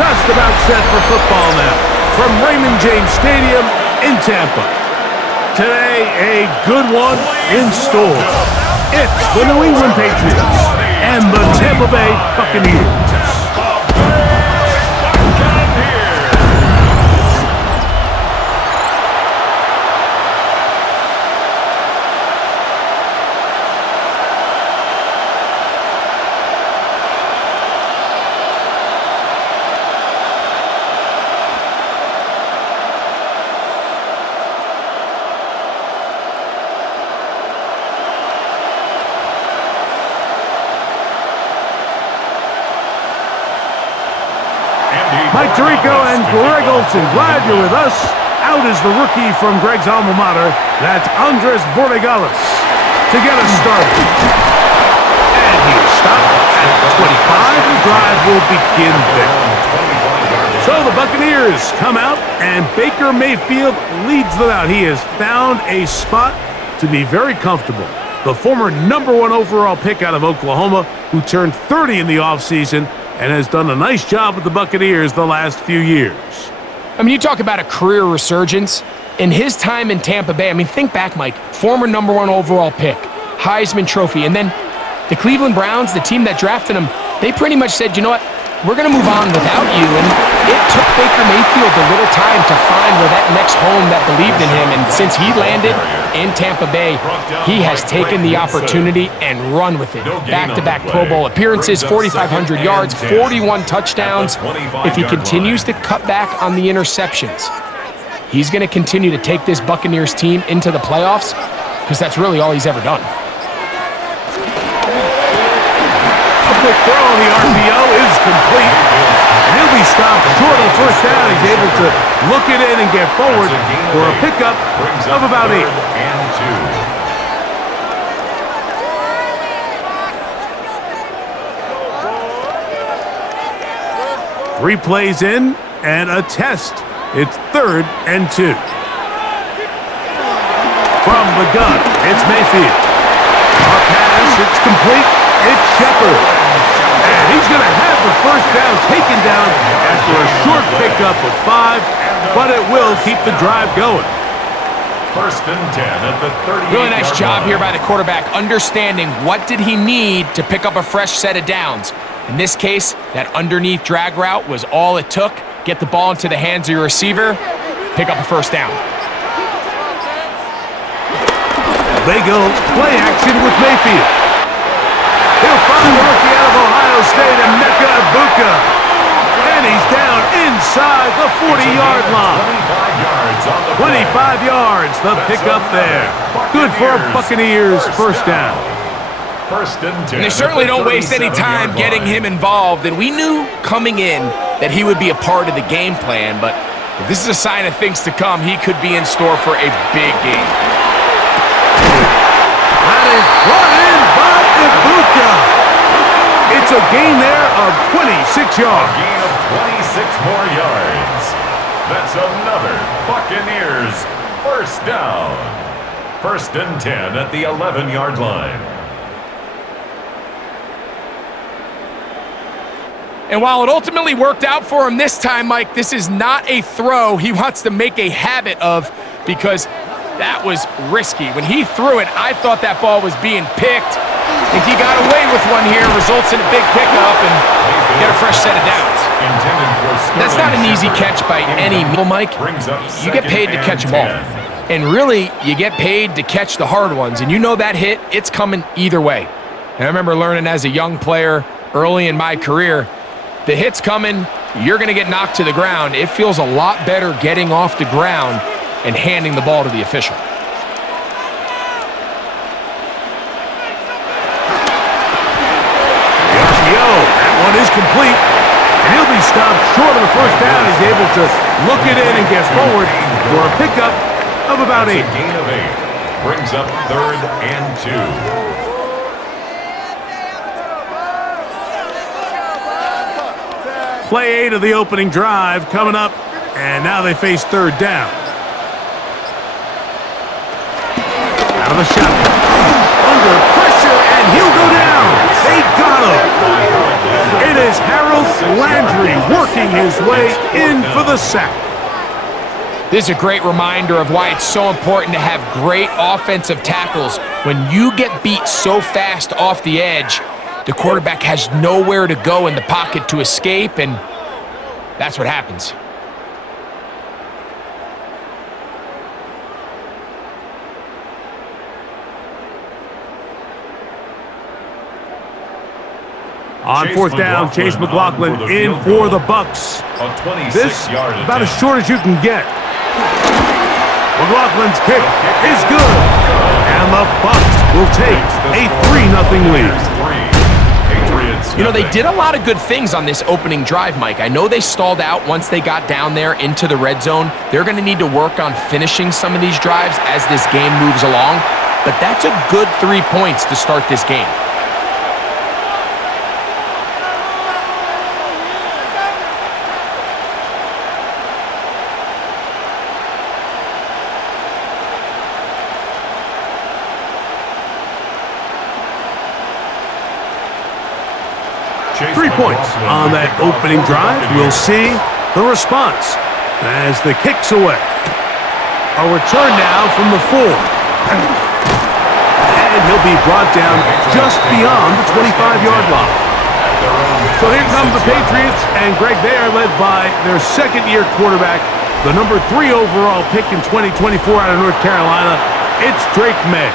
just about set for football now from Raymond James Stadium in Tampa. Today, a good one in store. It's the New England Patriots and the Tampa Bay Buccaneers. Mike Tirico and Greg Olson, glad you're with us. Out is the rookie from Greg's alma mater. That's Andres Borregales to get us started. And he is stopped at 25. The drive will begin there. So the Buccaneers come out, and Baker Mayfield leads them out. He has found a spot to be very comfortable. The former #1 overall pick out of Oklahoma, who turned 30 in the offseason, and has done a nice job with the Buccaneers the last few years. I mean, you talk about a career resurgence. In his time in Tampa Bay, I mean, think back, Mike, former #1 overall pick, Heisman Trophy, and then the Cleveland Browns, the team that drafted him, they pretty much said, you know what, we're going to move on without you, and it took Baker Mayfield a little time to find where that next home that believed in him, and since he landed in Tampa Bay, he has taken the opportunity and run with it. Back-to-back Pro Bowl appearances, 4,500 yards, 41 touchdowns. If he continues to cut back on the interceptions, he's going to continue to take this Buccaneers team into the playoffs, because that's really all he's ever done. A quick throw on the RPO is complete. And he'll be stopped short of the first down. He's able to look it in and get forward for a pickup of about 8. 3 plays in and a test. It's 3rd and 2. From the gun, it's Mayfield. Our pass, it's complete. It's Shepard. And he's going to have the first down taken down after a short pickup of 5, but it will keep the drive going. 1st and 10 at the 38. Really nice job here by the quarterback, understanding what did he need to pick up a fresh set of downs. In this case, that underneath drag route was all it took. Get the ball into the hands of your receiver, pick up a first down. They go play action with Mayfield. He'll find the rookie out of Ohio State, Emeka Egbuka. And he's down inside the 40-yard line. 25 yards, the pickup there. Good for a Buccaneers first down. 1st and 10. And they certainly don't waste any time getting him involved. And we knew coming in that he would be a part of the game plan. But if this is a sign of things to come, he could be in store for a big game. That is brought in by Egbuka. It's a gain there of 26 yards. A gain of 26 more yards. That's another Buccaneers first down. 1st and 10 at the 11-yard line. And while it ultimately worked out for him this time, Mike, this is not a throw he wants to make a habit of, because that was risky. When he threw it, I thought that ball was being picked. I think he got away with one here, results in a big pickup and get a fresh set of downs. That's not an easy catch by any means, Mike. You get paid to catch them all. And really, you get paid to catch the hard ones. And you know that hit, it's coming either way. And I remember learning as a young player early in my career, the hit's coming, you're going to get knocked to the ground. It feels a lot better getting off the ground and handing the ball to the official. The RPO, that one is complete. And he'll be stopped short of the first down. He's able to look it in and get forward for a pickup of about 8. A gain of 8. Brings up 3rd and 2. Play 8 of the opening drive coming up, and now they face 3rd down. Out of the shotgun. Under pressure, and he'll go down. They got him. It is Harold Landry working his way in for the sack. This is a great reminder of why it's so important to have great offensive tackles. When you get beat so fast off the edge, the quarterback has nowhere to go in the pocket to escape, and that's what happens. On fourth down, Chase McLaughlin in for the Bucks. This about as short as you can get. McLaughlin's kick is good, and the Bucks will take a 3-0 lead. You know, they did a lot of good things on this opening drive, Mike. I know they stalled out once they got down there into the red zone. They're going to need to work on finishing some of these drives as this game moves along, but that's a good 3 points to start this game. Points on that opening drive. We'll see the response as the kick's away. A return now from the 4. And he'll be brought down just beyond the 25-yard line. So here come the Patriots, and Greg, they are led by their second-year quarterback, the number 3 overall pick in 2024 out of North Carolina. It's Drake May.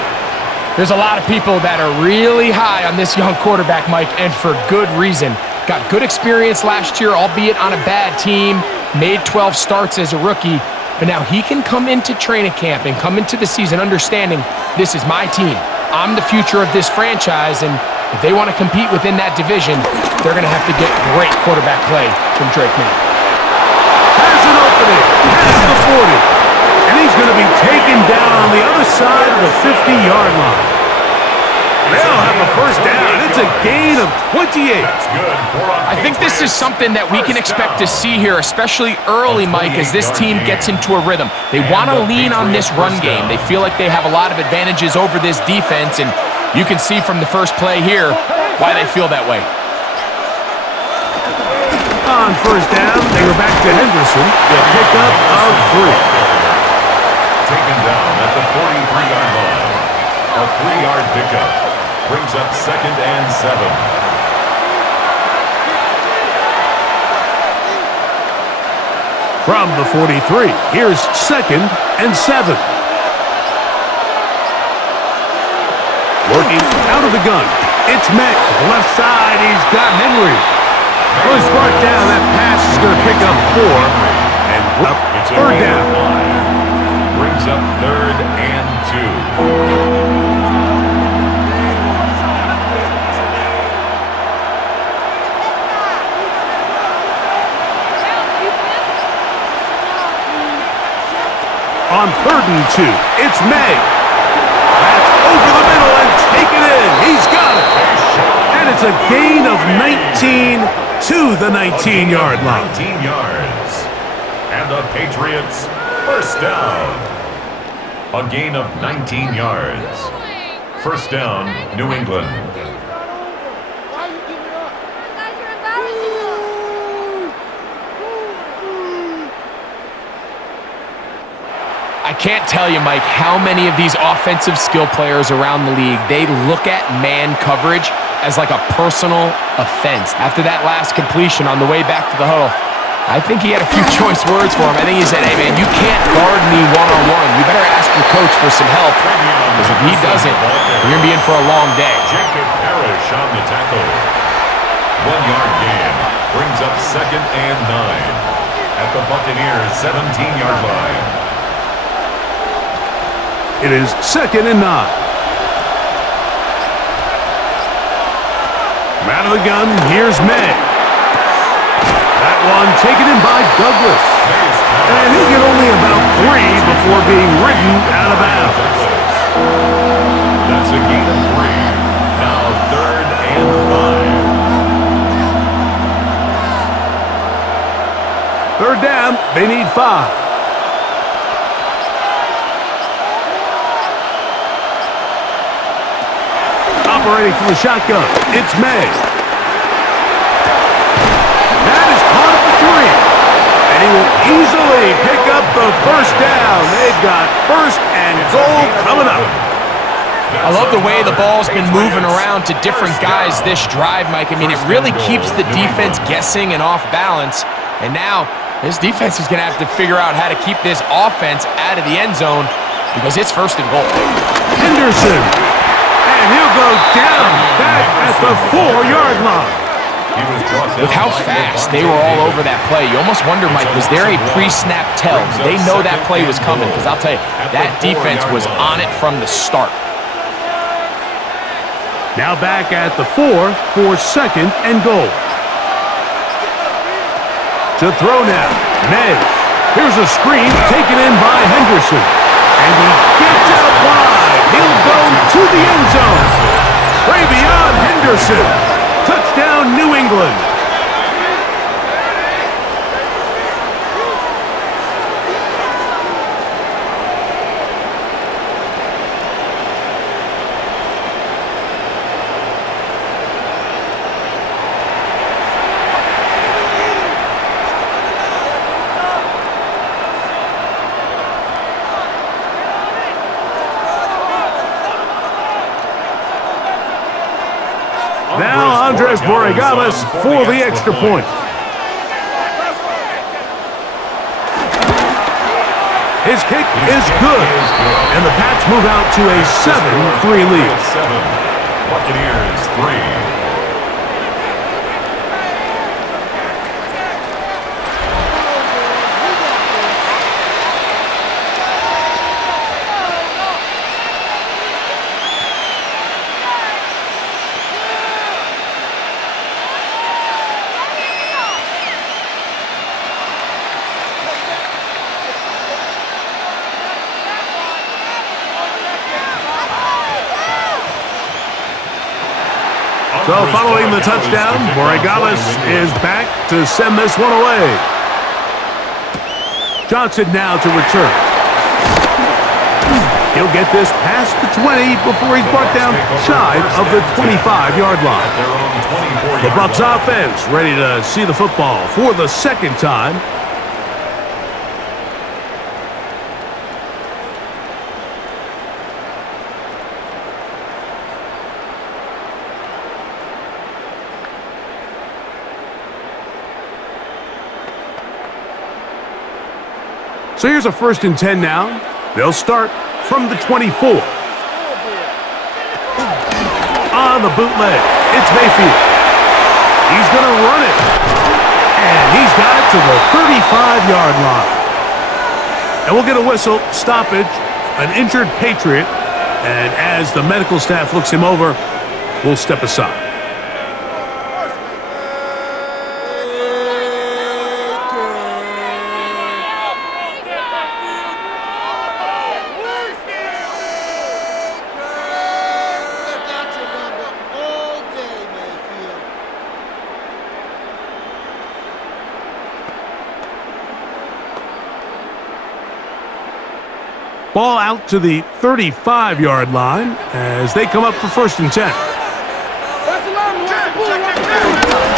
There's a lot of people that are really high on this young quarterback, Mike, and for good reason. Got good experience last year, albeit on a bad team, made 12 starts as a rookie, but now he can come into training camp and come into the season understanding this is my team. I'm the future of this franchise, and if they want to compete within that division, they're going to have to get great quarterback play from Drake May. Has an opening, has the 40. And he's going to be taken down on the other side of the 50-yard line. They'll have a first down. It's a gain of 28. I think this is something that we can expect to see here, especially early, Mike, as this team gets into a rhythm. They want to lean on this run game. They feel like they have a lot of advantages over this defense, and you can see from the first play here why they feel that way. On first down, they were back to Henderson. The pickup of 3. Taken down at the 43-yard line. A 3-yard pickup brings up 2nd and 7. From the 43, here's 2nd and 7. Working out of the gun. It's Mack to the left side. He's got Henry. Well, he's brought down. That pass is going to pick up 4. And up third down. Brings up 3rd and 2. On 3rd and 2, it's May. That's over the middle and taken in. He's got it. And it's a gain of 19 to the 19-yard line. 19 yards. And the Patriots first down. A gain of 19 yards. First down, New England. I can't tell you, Mike, how many of these offensive skill players around the league, they look at man coverage as like a personal offense. After that last completion on the way back to the huddle, I think he had a few choice words for him. I think he said, hey, man, you can't guard me one-on-one. You better ask your coach for some help, because if he doesn't, you're going to be in for a long day. Jacob Parrish on the tackle. 1-yard gain brings up 2nd and 9 at the Buccaneers' 17-yard line. It is 2nd and 9. From out of the gun, here's May. That one taken in by Douglas. And he'll get only about 3 before being ridden out of bounds. That's a gain of 3. Now 3rd and 5. 3rd down, they need 5. Operating from the shotgun, it's May. will easily pick up the first down. They've got first and goal coming up. I love the way the ball's been moving around to different guys this drive, Mike. I mean, it really keeps the defense guessing and off balance. And now this defense is going to have to figure out how to keep this offense out of the end zone because it's first and goal. Henderson. And he'll go down back at the 4-yard line. With how fast they were all over that play, you almost wonder, Mike, was there a pre-snap tell? Did they know that play was coming? Because I'll tell you, that defense was on it from the start. Now back at the 4 for second and goal. To throw now, May. Here's a screen taken in by Henderson. And he gets out wide. He'll go to the end zone. Travion Henderson. Touchdown, New England. Now Andres Borregales for the extra point. His kick is good, and the Pats move out to a 7-3 lead. Buccaneers 3. So following the touchdown, Borregales is back to send this one away. Johnson now to return. He'll get this past the 20 before he's brought down shy of the 25-yard line. The Bucs offense ready to see the football for the second time. So here's a 1st and 10 now. They'll start from the 24. On the bootleg, it's Mayfield. He's going to run it. And he's got it to the 35-yard line. And we'll get a whistle, stoppage, an injured Patriot. And as the medical staff looks him over, we'll step aside. Ball out to the 35-yard line as they come up for 1st and 10.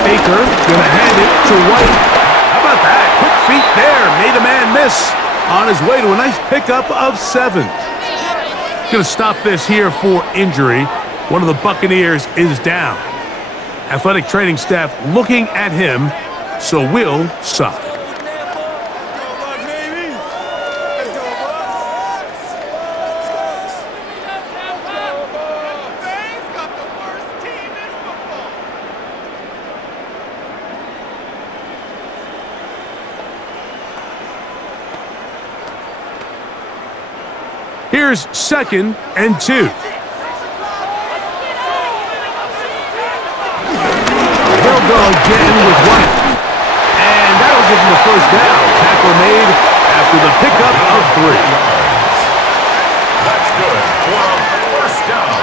Baker gonna hand it to White. How about that? Quick feet there. Made a man miss on his way to a nice pickup of 7. Gonna stop this here for injury. One of the Buccaneers is down. Athletic training staff looking at him, so we'll stop. Here's 2nd and 2. He'll go again with White. And that'll give him the 1st down. Tackle made after the pickup of 3. That's good for a 1st down.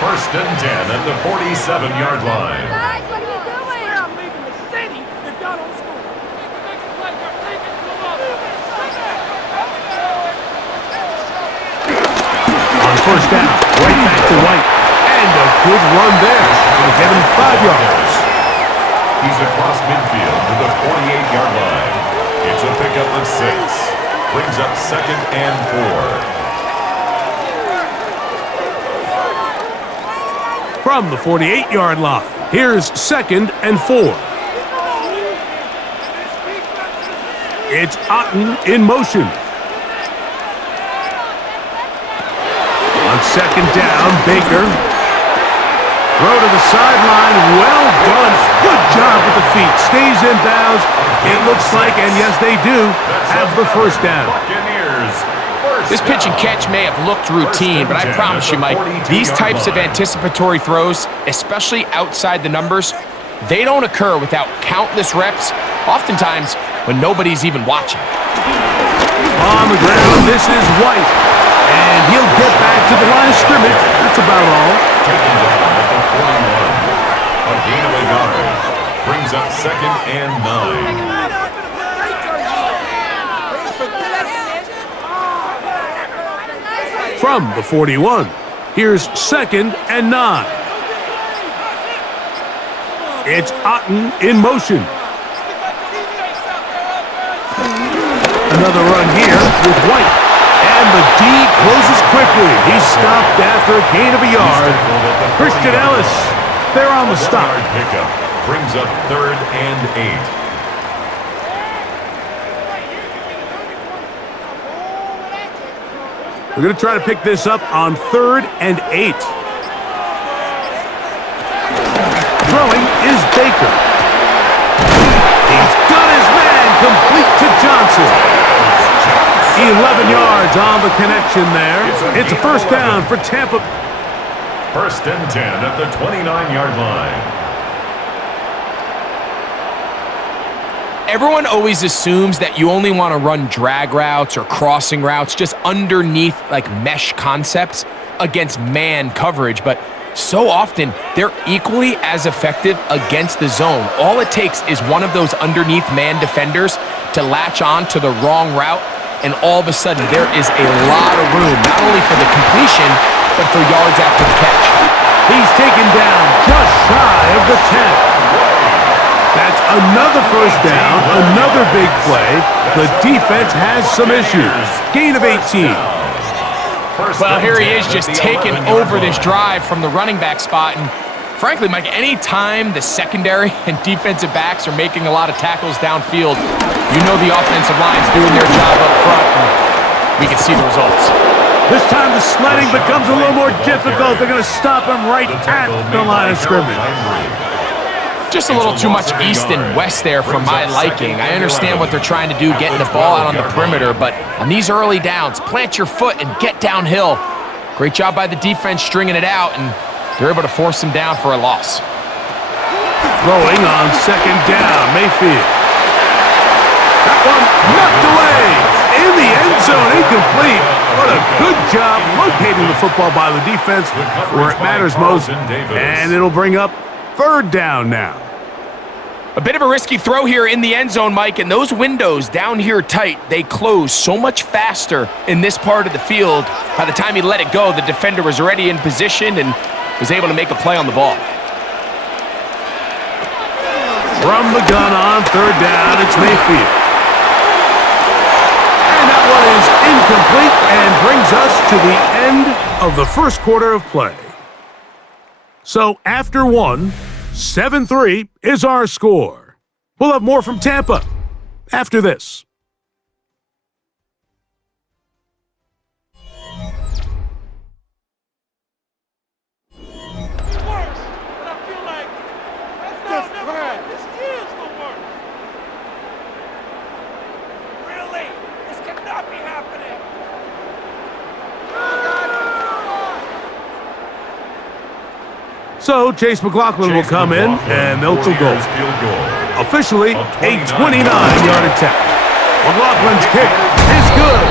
1st and 10 at the 47-yard line. Guys, what are you doing? I'm leaving the city if y'all don't score. On 1st down, right back to White. And a good run there. It'll get him 5 yards. He's across midfield to the 48-yard line. It's a pickup of 6. Brings up 2nd and 4. From the 48-yard line, here's 2nd and 4. It's Otten in motion. On 2nd down, Baker. Throw to the sideline. Well done. Good job with the feet. Stays in bounds. It looks like, and yes, they do, have the first down. This pitch and catch may have looked routine, but I promise you, Mike, these types of anticipatory throws, especially outside the numbers, they don't occur without countless reps, oftentimes when nobody's even watching. On the ground, this is White. And he'll get back to the line of scrimmage. That's about all. Taken down at the 41. A gain of a yard. Brings up 2nd and 9. From the 41, here's 2nd and 9. It's Otten in motion. Another run here with White. And the D closes quickly. He's stopped after a gain of a yard. Christian Ellis, they're on the stop. Pickup brings up 3rd and 8. We're going to try to pick this up on 3rd and 8. Throwing is Baker. He's got his man complete to Johnson. 11 yards on the connection there. It's a first down for Tampa. 1st and 10 at the 29-yard line. Everyone always assumes that you only want to run drag routes or crossing routes just underneath like mesh concepts against man coverage, but so often they're equally as effective against the zone. All it takes is one of those underneath man defenders to latch on to the wrong route, and all of a sudden there is a lot of room, not only for the completion, but for yards after the catch. He's taken down just shy of the 10. That's another first down, another big play. The defense has some issues. Gain of 18. Well, here he is just taking over this drive from the running back spot. And frankly, Mike, any time the secondary and defensive backs are making a lot of tackles downfield, you know the offensive line's doing their job up front, and we can see the results. This time the sledding becomes a little more difficult. They're going to stop him right at the line of scrimmage. Just a little too much east and west there for my liking. I understand what they're trying to do, getting the ball out on the perimeter, but on these early downs, plant your foot and get downhill. Great job by the defense stringing it out, and they're able to force him down for a loss. Throwing on 2nd down, Mayfield. That one knocked away in the end zone, incomplete. What a good job locating the football by the defense where it matters most, and it'll bring up 3rd down now. A bit of a risky throw here in the end zone, Mike, and those windows down here tight, they close so much faster in this part of the field. By the time he let it go, the defender was already in position and was able to make a play on the ball. From the gun on 3rd down, it's Mayfield. And that one is incomplete and brings us to the end of the first quarter of play. So after one, 7-3 is our score. We'll have more from Tampa after this. So Chase McLaughlin will come in, and they'll field goal. Officially, a 29-yard attempt. McLaughlin's kick is good,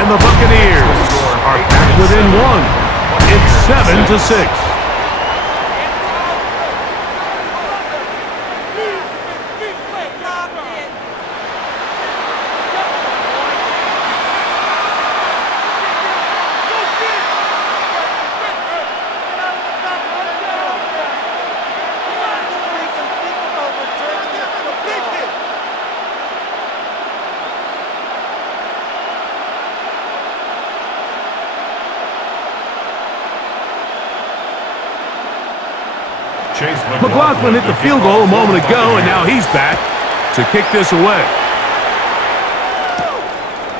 and the Buccaneers are back within one. It's 7-6. Chase McLaughlin hit the field goal a moment ago, and now he's back to kick this away.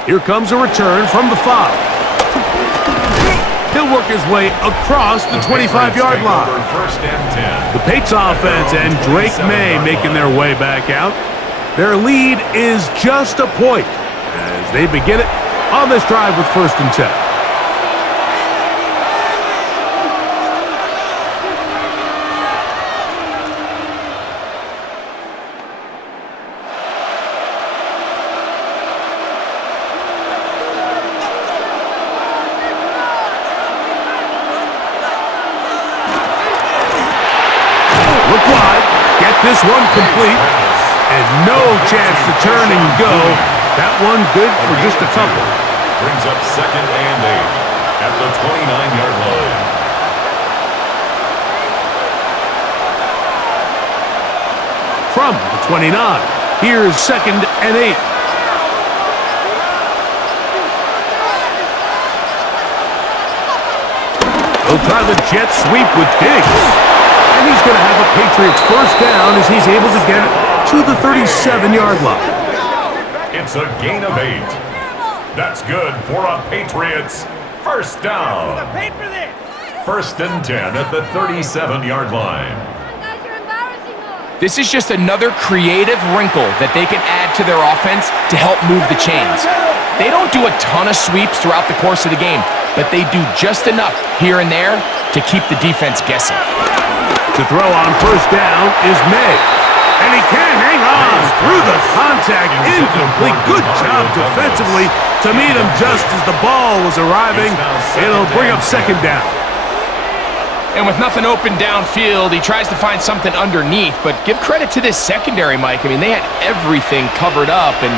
Here comes a return from the 5. He'll work his way across the 25-yard line. First and 10. The Patriots offense and Drake May making their way back out. Their lead is just a point as they begin it on this drive with first and 10. Look wide, get this one complete, and no chance to turn and go. That one good for just a couple. Brings up second and 8 at the 29-yard line. From the 29, here's second and 8. They'll try the jet sweep with Diggs. And he's going to have a Patriots first down as he's able to get it to the 37-yard line. It's a gain of 8. That's good for a Patriots first down. First and 10 at the 37-yard line. This is just another creative wrinkle that they can add to their offense to help move the chains. They don't do a ton of sweeps throughout the course of the game, but they do just enough here and there to keep the defense guessing. To throw on first down is May. And he can't hang on through the contact. Incomplete. Good job defensively to meet him just as the ball was arriving. It'll bring up second down. And with nothing open downfield, he tries to find something underneath. But give credit to this secondary, Mike. I mean, they had everything covered up, and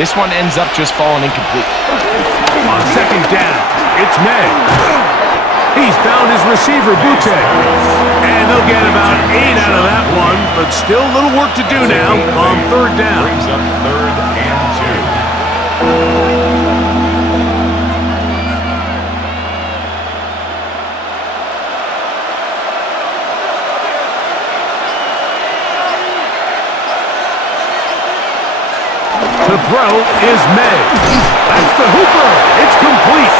this one ends up just falling incomplete. On second down, it's May. He's found his receiver, BUCS. And they'll get about 8 out of that one, but still a little work to do now on third down. Brings up third and 2. To throw is May. That's the hooper. It's complete.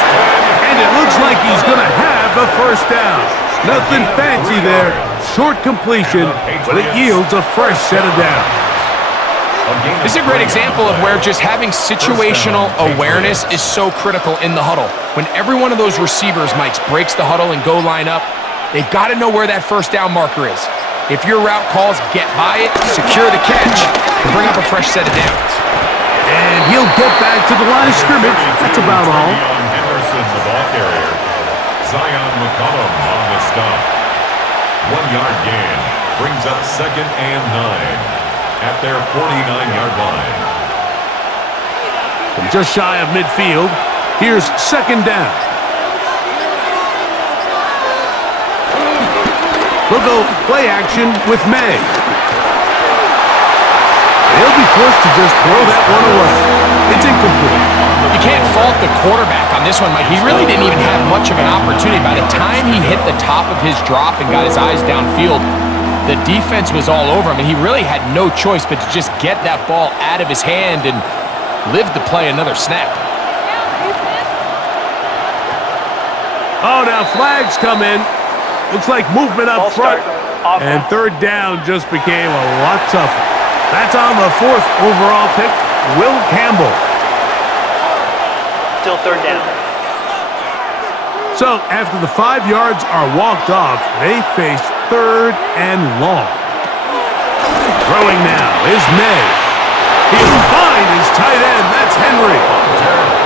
And it looks like he's going to have the first down. Nothing fancy there. Short completion, but it yields a fresh set of downs. This is a great example of where just having situational awareness is so critical in the huddle. When every one of those receivers, Mike, breaks the huddle and go line up, they've got to know where that first down marker is. If your route calls, get by it, secure the catch, and bring up a fresh set of downs. And he'll get back to the line of scrimmage. That's about all. Henderson, the ball carrier. Zion McCollum on the stop. 1-yard gain. Brings up second and 9 at their 49-yard line. From just shy of midfield, here's second down. They'll go play action with May. They'll be forced to just throw that one away. It's incomplete. You can't fault the quarterback on this one, Mike. He really didn't even have much of an opportunity. By the time he hit the top of his drop and got his eyes downfield, the defense was all over him, and he really had no choice but to just get that ball out of his hand and live to play another snap. Oh, now flags come in. Looks like movement up front. And third down just became a lot tougher. That's on the 4th overall pick, Will Campbell. Still third down. So after the 5 yards are walked off, they face third and long. Throwing now is May. He'll find his tight end. That's Henry.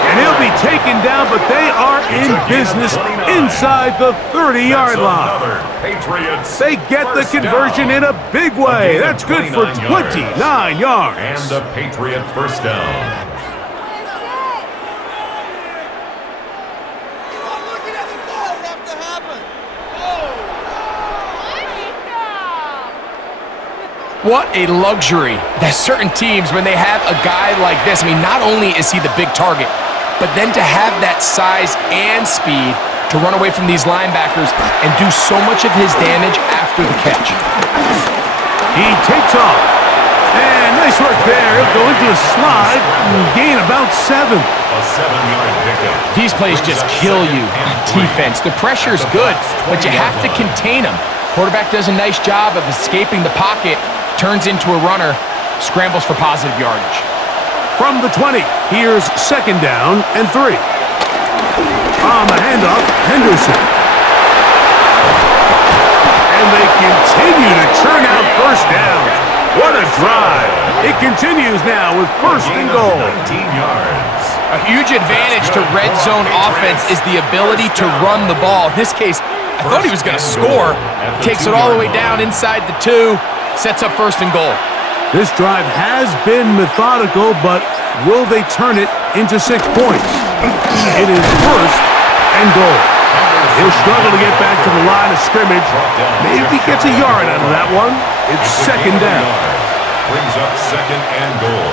And he'll be taken down, but they are in business inside the 30-yard line. They get the conversion in a big way. That's good for 29 yards. And a Patriot first down. What a luxury that certain teams, when they have a guy like this, I mean, not only is he the big target, but then to have that size and speed to run away from these linebackers and do so much of his damage after the catch. He takes off. And nice work there. He'll go into a slide and gain about 7. A 7-yard pickup. These plays just kill you on defense. The pressure's good, but you have to contain them. Quarterback does a nice job of escaping the pocket, turns into a runner, scrambles for positive yardage. From the 20, here's 2nd down and 3. On the handoff, Henderson. And they continue to churn out first downs. What a drive. It continues now with 1st and goal. 19 yards. A huge advantage to red zone offense is the ability to run the ball. In this case, I thought he was going to score. Takes it all the way down inside the 2, sets up 1st and goal. This drive has been methodical, but will they turn it into 6 points? It is 1st and goal. He'll struggle to get back to the line of scrimmage. Maybe he gets a yard out of that one. It's 2nd down. Brings up 2nd and goal.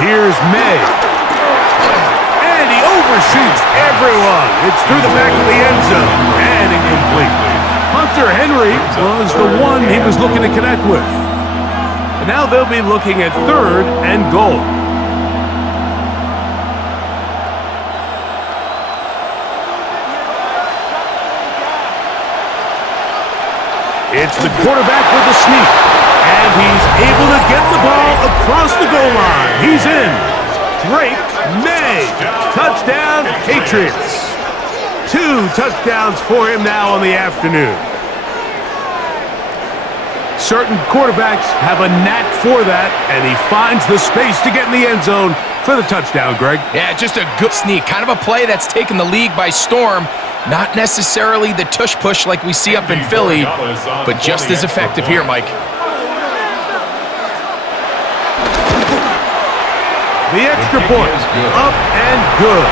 Here's May. And he overshoots everyone. It's through the back of the end zone and incomplete. Hunter Henry was the one he was looking to connect with. And now they'll be looking at 3rd and goal. It's the quarterback with the sneak. And he's able to get the ball across the goal line. He's in. Drake May. Touchdown, Patriots. 2 touchdowns for him now on the afternoon. Certain quarterbacks have a knack for that, and he finds the space to get in the end zone for the touchdown, Greg. Yeah, just a good sneak. Kind of a play that's taken the league by storm. Not necessarily the tush-push like we see up in Philly, but just as effective here, Mike. The extra point, up and good.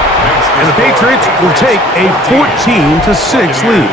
And the Patriots will take a 14-6 lead.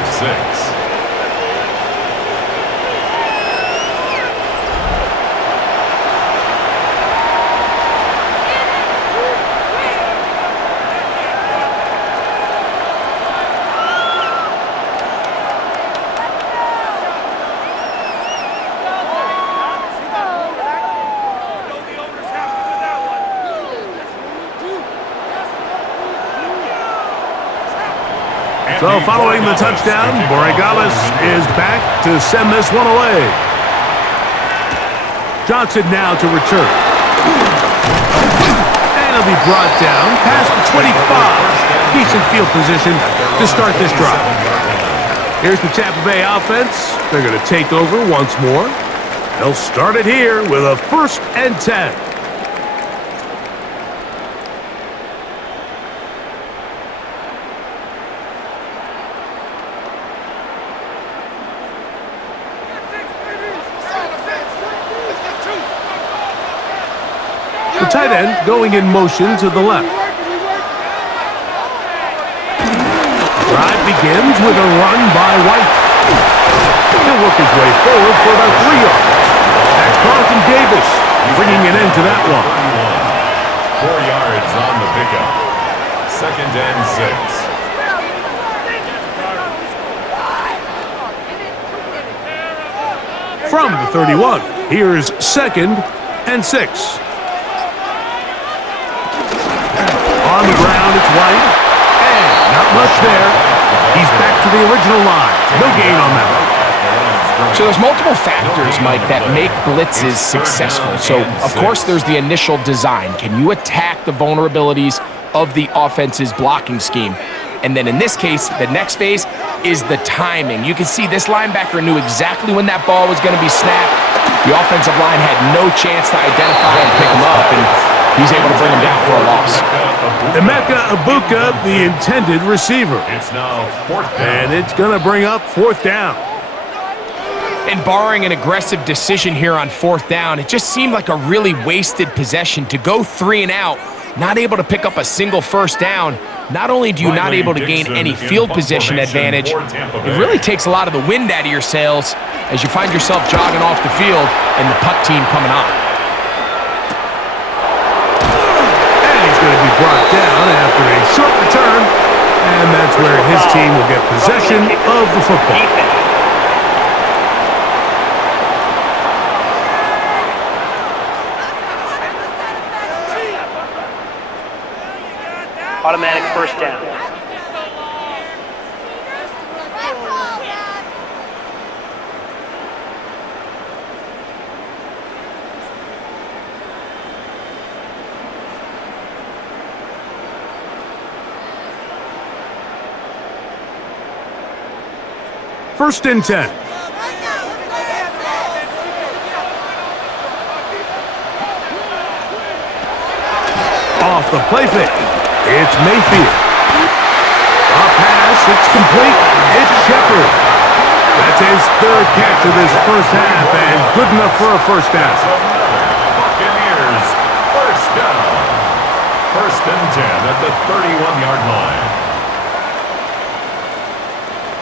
So following the touchdown, Borregales is back to send this one away. Johnson now to return. And he'll be brought down past the 25. Decent field position to start this drive. Here's the Tampa Bay offense. They're going to take over once more. They'll start it here with a 1st and 10. The tight end going in motion to the left. Drive begins with a run by White. He'll work his way forward for about 3 yards. That's Carlton Davis bringing an end to that one. 4 yards on the pickup. 2nd and 6. From the 31, here's 2nd and 6. On the ground, it's White. And not much there. He's back to the original line. No gain on that one. So there's multiple factors, Mike, that make blitzes successful. So, of course, there's the initial design. Can you attack the vulnerabilities of the offense's blocking scheme? And then in this case, the next phase is the timing. You can see this linebacker knew exactly when that ball was going to be snapped. The offensive line had no chance to identify and pick him up, and he's able to bring him down for a loss. Emeka Ibuka, the intended receiver. It's now 4th down. And it's going to bring up 4th down. And barring an aggressive decision here on 4th down, it just seemed like a really wasted possession to go 3 and out, not able to pick up a single 1st down. not only do you not able to gain any field position advantage, it really takes a lot of the wind out of your sails as you find yourself jogging off the field and the punt team coming on. And he's going to be brought down after a short return, and that's where his team will get possession of the football. Automatic first down. First and 10. Off the play fake. It's Mayfield. A pass, it's complete. It's Shepard. That's his third catch of this first half, and good enough for a first down. Buccaneers, first down. First and 10 at the 31-yard line.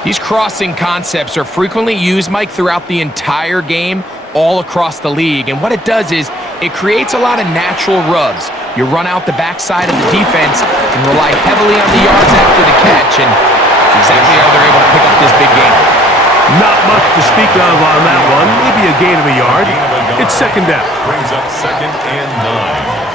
These crossing concepts are frequently used, Mike, throughout the entire game, all across the league. And what it does is it creates a lot of natural rubs. You run out the backside of the defense and rely heavily on the yards after the catch, and it's exactly how they're able to pick up this big game. Not much to speak of on that one. Maybe a gain of a yard. It's second down. Brings up second and 9.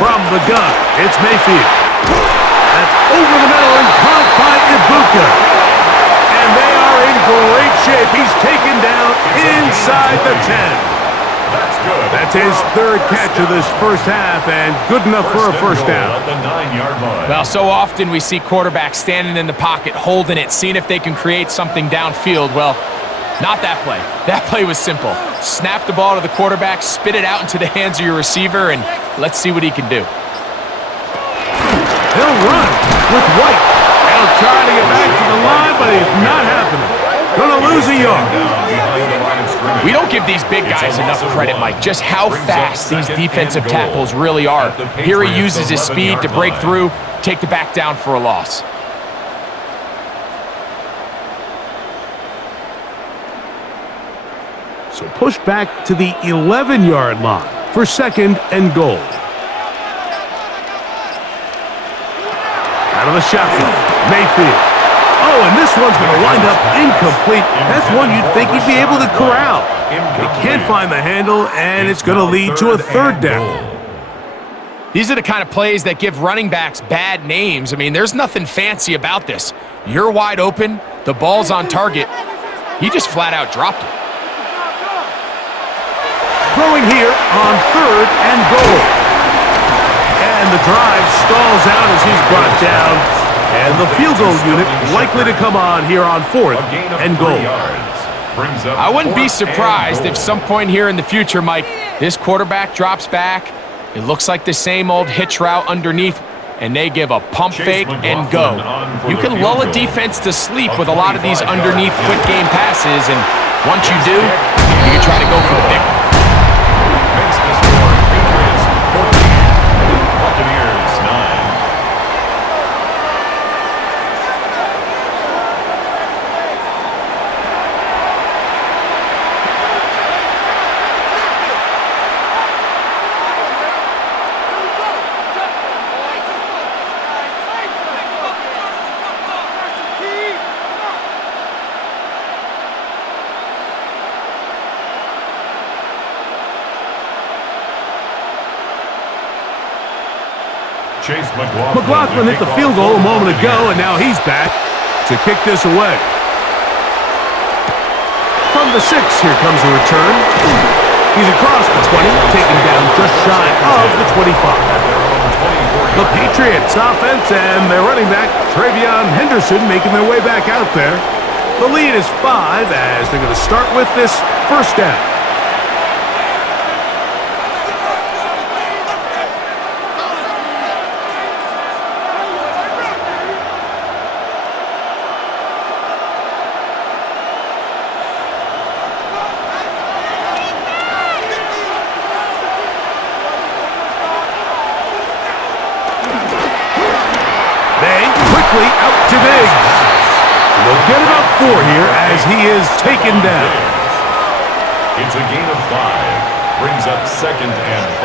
From the gun, it's Mayfield. That's over the middle and caught by BUCS. And they are in great shape. He's taken down inside the 10. That's good. That's his third catch of this first half, and good enough for a first down. At the 9-yard line. Well, so often we see quarterbacks standing in the pocket, holding it, seeing if they can create something downfield. Well, not that play. That play was simple. Snap the ball to the quarterback, spit it out into the hands of your receiver, and let's see what he can do. He'll run with White. He'll try to get back to the line, but it's not happening. Gonna lose a yard. We don't give these big guys enough credit, Mike, just how fast these defensive tackles really are. Here he uses his speed to break through, take the back down for a loss. So push back to the 11-yard line for second and goal. Out of the shotgun, Mayfield. Oh, and this one's going to wind up incomplete. That's one you'd think he'd be able to corral. They can't find the handle, and it's going to lead to a third down. These are the kind of plays that give running backs bad names. I mean, there's nothing fancy about this. You're wide open, the ball's on target. He just flat out dropped it. Throwing here on third and goal. And the drive stalls out as he's brought down. And the field goal unit likely to come on here on fourth and goal. I wouldn't be surprised if some point here in the future, Mike, this quarterback drops back. It looks like the same old hitch route underneath, and they give a pump fake and go. You can lull a defense to sleep with a lot of these underneath quick game passes, and once you do, you can try to go for the big one. Makes the score Patriots 14, Buccaneers 9. McLaughlin hit the field goal a moment ago, and now he's back to kick this away. From the 6, here comes the return. He's across the 20, taken down just shy of the 25. The Patriots offense and their running back, Travion Henderson, making their way back out there. The lead is 5 as they're going to start with this first down. 4 here as he is taken down. It's a gain of 5. Brings up 2nd and 5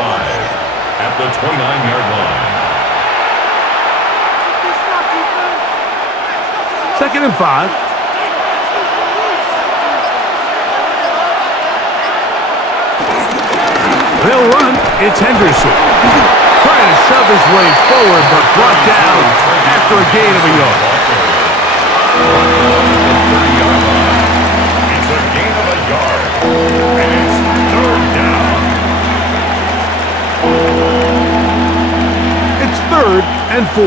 at the 29-yard line. 2nd and 5. They'll run. It's Henderson. Trying to shove his way forward, but brought down after a gain of a yard. It's a gain of a yard, and it's 3rd down. It's 3rd and 4.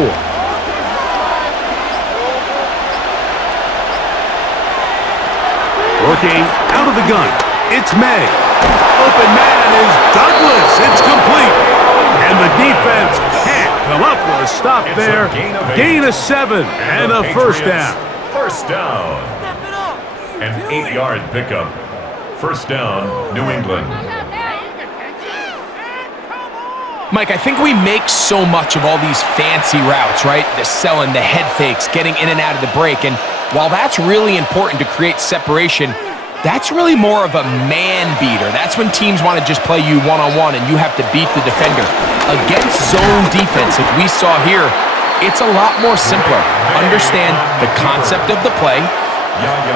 Looking out of the gun. It's May. Open man is Douglas. It's complete. And the defense can't come up with a stop there. Gain of 7 and a first down. First down. An 8-yard pickup. First down, New England. Mike, I think we make so much of all these fancy routes, right? The selling, the head fakes, getting in and out of the break. And while that's really important to create separation, that's really more of a man beater. That's when teams want to just play you one-on-one and you have to beat the defender. Against zone defense, like we saw here, it's a lot more simpler. Understand the concept of the play,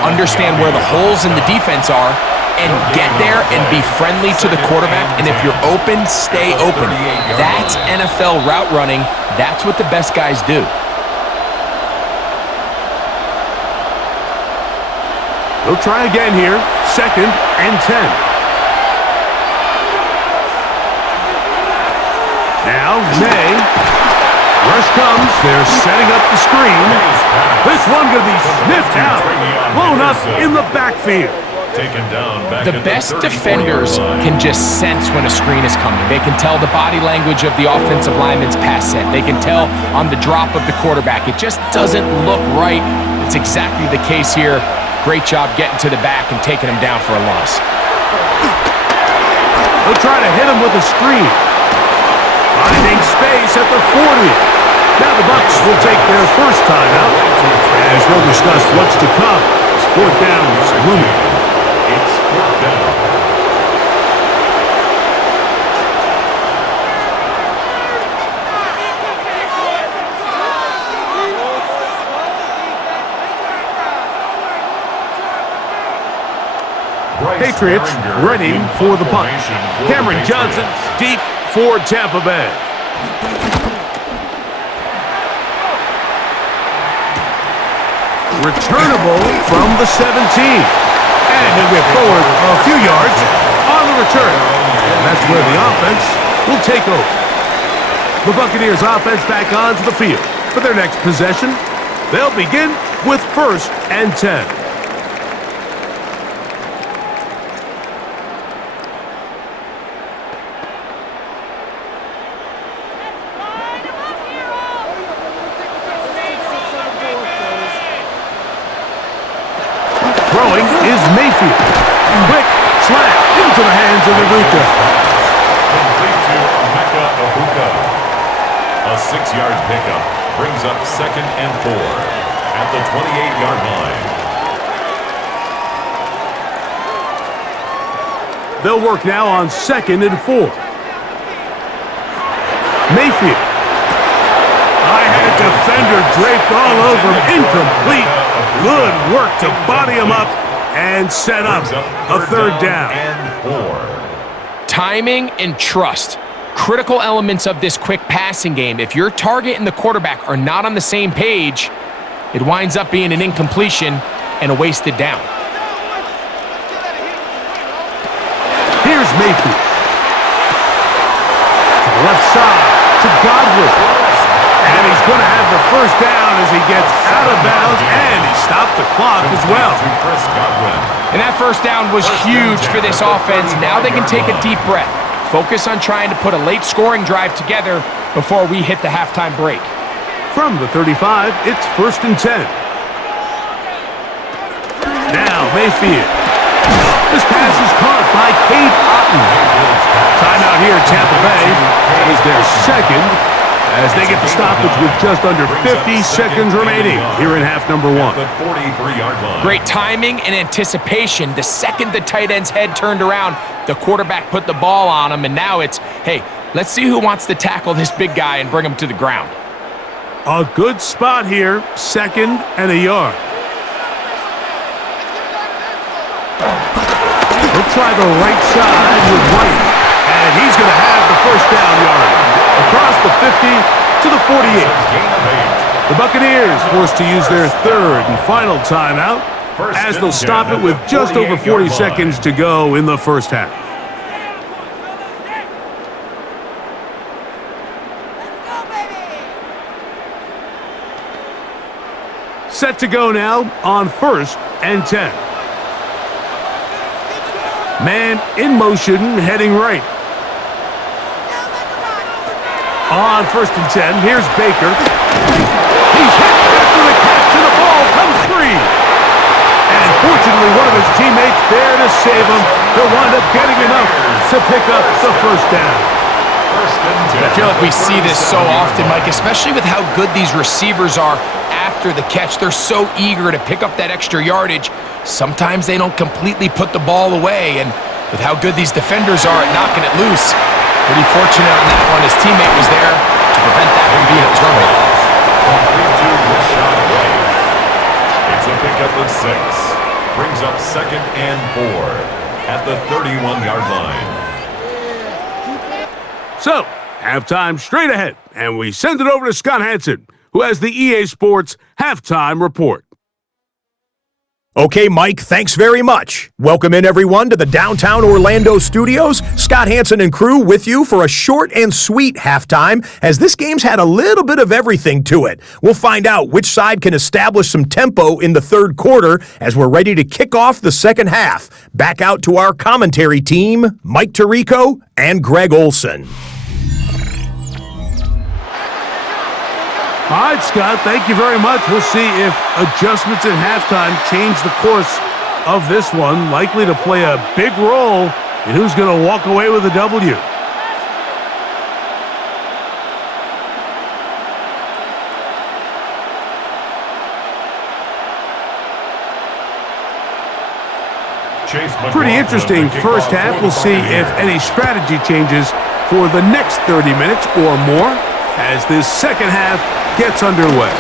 understand where the holes in the defense are, and get there and be friendly to the quarterback. And if you're open, stay open. That's NFL route running. That's what the best guys do. They'll try again here. 2nd and 10. Now, May. Rush comes. They're setting up the screen. This one going to be sniffed out. Blown up in the backfield. Taken down back The best defenders can just sense when a screen is coming. They can tell the body language of the offensive lineman's pass set. They can tell on the drop of the quarterback. It just doesn't look right. It's exactly the case here. Great job getting to the back and taking him down for a loss. They'll try to hit him with a screen. Finding space at the 40. Now the Bucs will take their first timeout as they'll discuss what's to come. As 4th down is looming. It's 4th down. Patriots ready for the punt. Cameron Johnson deep for Tampa Bay. Returnable from the 17. And he'll get forward a few yards on the return. And that's where the offense will take over. The Buccaneers offense back onto the field for their next possession. They'll begin with 1st and 10. Throwing is Mayfield. Quick slant into the hands of Ibuka. Complete to Emeka Ibuka. A 6-yard pickup brings up 2nd and 4 at the 28-yard line. They'll work now on 2nd and 4. Mayfield. I had a defender draped all over him. Incomplete. Good work to body him up and set up a 3rd down. And 4. Timing and trust. Critical elements of this quick passing game. If your target and the quarterback are not on the same page, it winds up being an incompletion and a wasted down. Here's Mayfield. To the left side to Godwin. And he's going to have the first down as he gets out of bounds, and he stopped the clock as well. And that first down was huge for this offense. Now they can take a deep breath. Focus on trying to put a late scoring drive together before we hit the halftime break. From the 35, it's 1st and 10. Now Mayfield. This pass is caught by Cade Otton. Timeout here at Tampa Bay. That is their 2nd as they get the stoppage with just under 50 seconds remaining here in half number one. The 43-yard line. Great timing and anticipation. The second the tight end's head turned around, the quarterback put the ball on him, and now it's, hey, let's see who wants to tackle this big guy and bring him to the ground. A good spot here, 2nd and a yard. He'll try the right side with White, and he's going to have the first down yard. Across the 50 to the 48. The Buccaneers forced to use their 3rd and final timeout as they'll stop it with just over 40 seconds to go in the first half. Set to go now on 1st and 10. Man in motion, heading right. On 1st and 10, here's Baker. He's hit after the catch, and the ball comes free. And fortunately, one of his teammates there to save him. He'll wind up getting enough to pick up the first down. I feel like we see this so often, Mike, especially with how good these receivers are after the catch. They're so eager to pick up that extra yardage. Sometimes they don't completely put the ball away, and with how good these defenders are at knocking it loose, pretty fortunate on that one. His teammate was there to prevent that from being a turnover. It's a pickup of 6. Brings up 2nd and 4 at the 31-yard line. So, halftime straight ahead, and we send it over to Scott Hansen, who has the EA Sports Halftime Report. Okay, Mike, thanks very much. Welcome in, everyone, to the downtown Orlando studios. Scott Hansen and crew with you for a short and sweet halftime, as this game's had a little bit of everything to it. We'll find out which side can establish some tempo in the 3rd quarter as we're ready to kick off the 2nd half. Back out to our commentary team, Mike Tirico and Greg Olson. All right, Scott, thank you very much. We'll see if adjustments at halftime change the course of this one, likely to play a big role in who's going to walk away with a W. Pretty interesting first half. We'll see if any strategy changes for the next 30 minutes or more as this second half gets underway.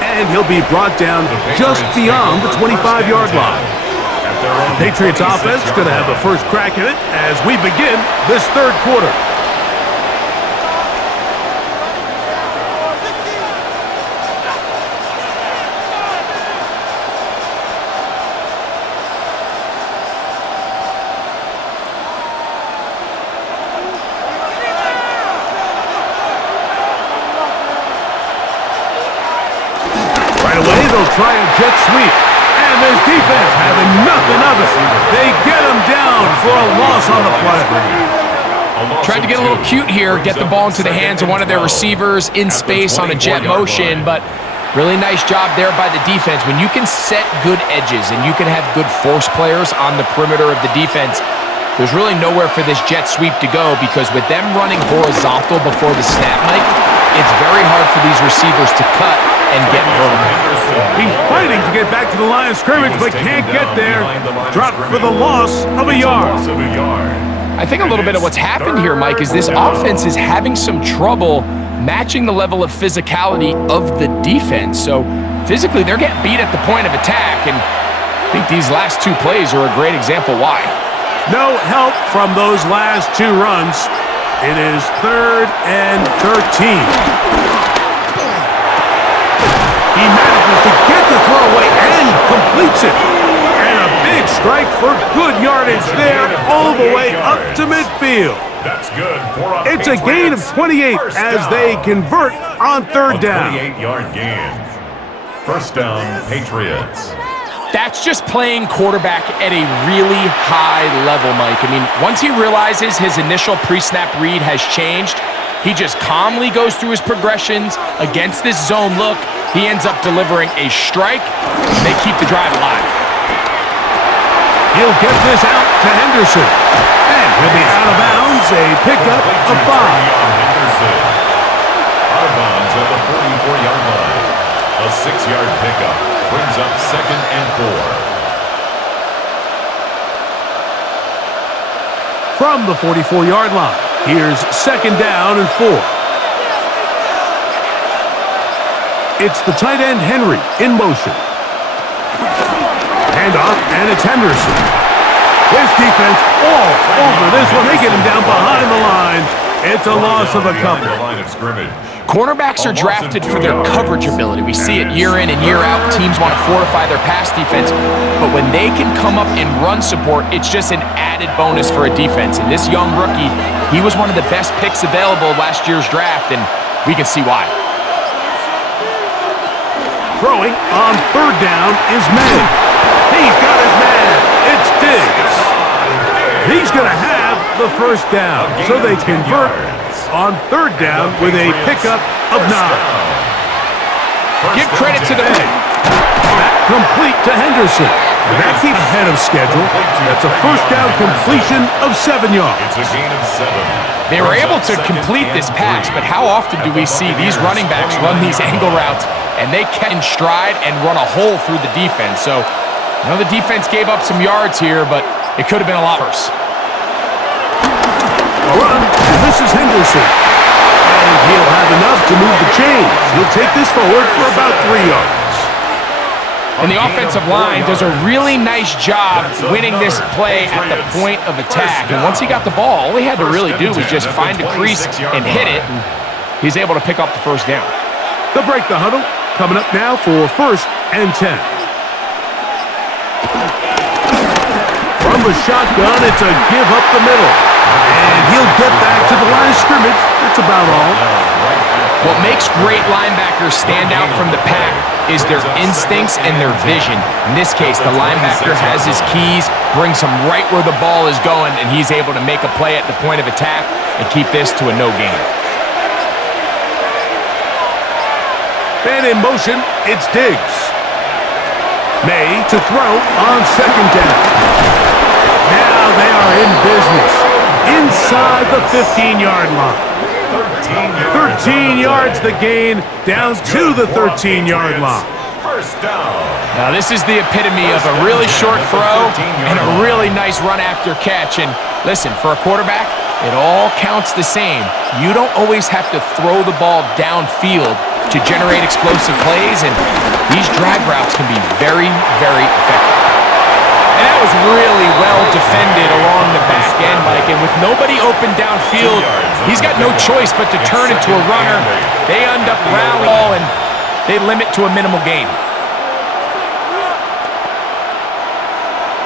And he'll be brought down just beyond the 25-yard line. The Patriots offense going to have the first crack at it as we begin this 3rd quarter. Try a jet sweep, and this defense having nothing of it. They get him down for a loss on the play. Tried to get a little cute here, get the ball into the hands of one of their receivers in space on a jet motion, but really nice job there by the defense. When you can set good edges and you can have good force players on the perimeter of the defense, there's really nowhere for this jet sweep to go, because with them running horizontal before the snap, Mike, it's very hard for these receivers to cut and get vertical. He's fighting to get back to the line of scrimmage, but can't get there. Dropped for the loss of a yard. I think a little bit of what's happened here, Mike, is this offense is having some trouble matching the level of physicality of the defense. So physically, they're getting beat at the point of attack, and I think these last 2 plays are a great example why. No help from those last 2 runs. It is 3rd and 13. He manages to get the throw away and completes it. And a big strike for good yardage there all the way up to midfield. That's good. It's a gain of 28 as they convert on 3rd down. 28-yard gain. First down, Patriots. That's just playing quarterback at a really high level, Mike. I mean, once he realizes his initial pre-snap read has changed, he just calmly goes through his progressions against this zone look. He ends up delivering a strike, and they keep the drive alive. He'll get this out to Henderson. And he'll be out of bounds, a pickup of 5. Out of bounds at the 44-yard line. A 6-yard pickup brings up 2nd and 4. From the 44-yard line, here's 2nd down and 4. It's the tight end Henry in motion. Handoff, and it's Henderson. His defense all over this one. They get him down behind the line. It's a loss of a couple. The line of scrimmage. Cornerbacks are drafted for their coverage ability. We see it year in and year out. Teams want to fortify their pass defense. But when they can come up in run support, it's just an added bonus for a defense. And this young rookie, he was one of the best picks available last year's draft, and we can see why. Throwing on 3rd down is May. He's got his man. It's Diggs. He's going to have the 1st down. So they convert on 3rd down with a pickup of 9. Give credit to the That complete to Henderson. And that keeps ahead of schedule. That's a 1st down completion of 7 yards. It's a gain of 7. They were able to complete this pass, but how often do we see these running backs run these angle routes and they can stride and run a hole through the defense? So, I know the defense gave up some yards here, but it could have been a lot worse. A run, and this is Henderson. And he'll have enough to move the chains. He'll take this forward for about 3 yards. And the offensive line does a really nice job winning this play at the point of attack. And once he got the ball, all he had to really do was just find a crease and hit it. And he's able to pick up the 1st down. They'll break the huddle. Coming up now for 1st and 10. From the shotgun, it's a give up the middle. And he'll get back to the line of scrimmage. That's about all. What makes great linebackers stand out from the pack is their instincts and their vision. In this case, the linebacker has his keys, brings him right where the ball is going, and he's able to make a play at the point of attack and keep this to a no gain. And in motion, it's Diggs. May to throw on 2nd down. Now they are in business. Inside the 15-yard line. 13 yards the gain, down to the 13-yard line. 1st down. Now this is the epitome of a really short throw and a really nice run after catch. And listen, for a quarterback, it all counts the same. You don't always have to throw the ball downfield to generate explosive plays, and these drag routes can be very, very effective. And that was really well defended along the back end, Mike. And with nobody open downfield, he's got no choice but to turn into a runner. They end up rallying all, and they limit to a minimal gain.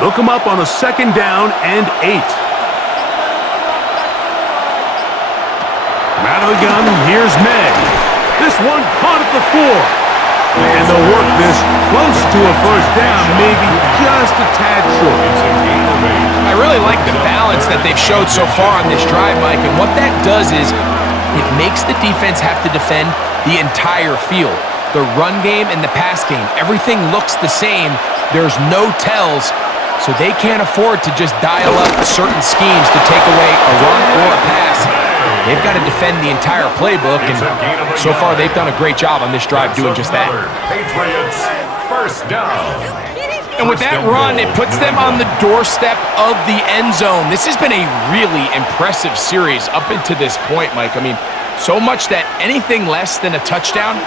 They'll come up on a 2nd down and 8. Out of the gun, here's May. This one caught at the 4. And they'll work this close to a 1st down, maybe just a tad short. I really like the balance that they've showed so far on this drive, Mike, and what that does is it makes the defense have to defend the entire field. The run game and the pass game, everything looks the same. There's no tells, so they can't afford to just dial up certain schemes to take away a run or a pass. They've got to defend the entire playbook, and so far they've done a great job on this drive doing just that. Patriots, 1st down. And with that run, it puts them on the doorstep of the end zone. This has been a really impressive series up into this point, Mike. I mean, so much that anything less than a touchdown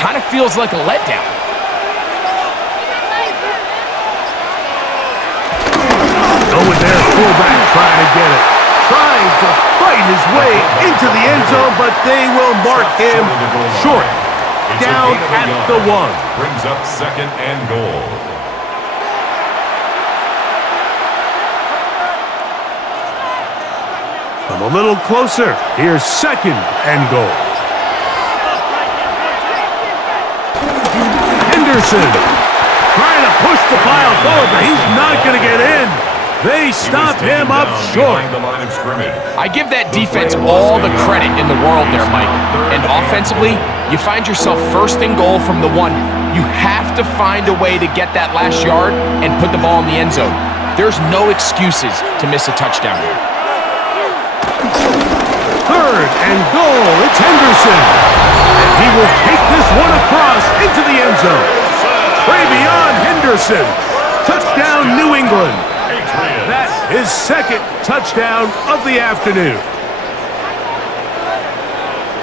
kind of feels like a letdown. Going there, fullback trying to get it. Trying to fight his way into the end zone, but they will mark him short. Down at the 1. Brings up 2nd and goal. Come a little closer. Here's 2nd and goal. Henderson trying to push the pile forward, but he's not going to get in. They stop him up short. I give that defense all the credit in the world there, Mike. And offensively, you find yourself 1st and goal from the 1. You have to find a way to get that last yard and put the ball in the end zone. There's no excuses to miss a touchdown here. third and goal. It's Henderson. And he will take this one across into the end zone. Travion Henderson. Touchdown, New England. That's his second touchdown of the afternoon.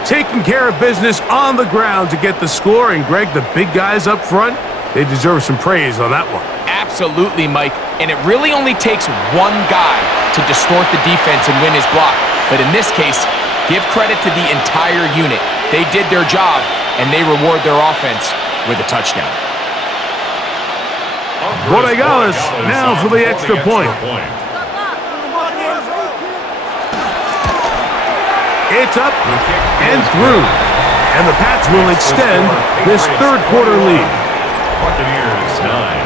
Taking care of business on the ground to get the score. And, Greg, the big guys up front, they deserve some praise on that one. Absolutely, Mike. And it really only takes one guy to distort the defense and win his block. But in this case, give credit to the entire unit. They did their job, and they reward their offense with a touchdown. Borregales now for the extra point. It's up and through. And the Pats will extend this third quarter lead. Buccaneers 9.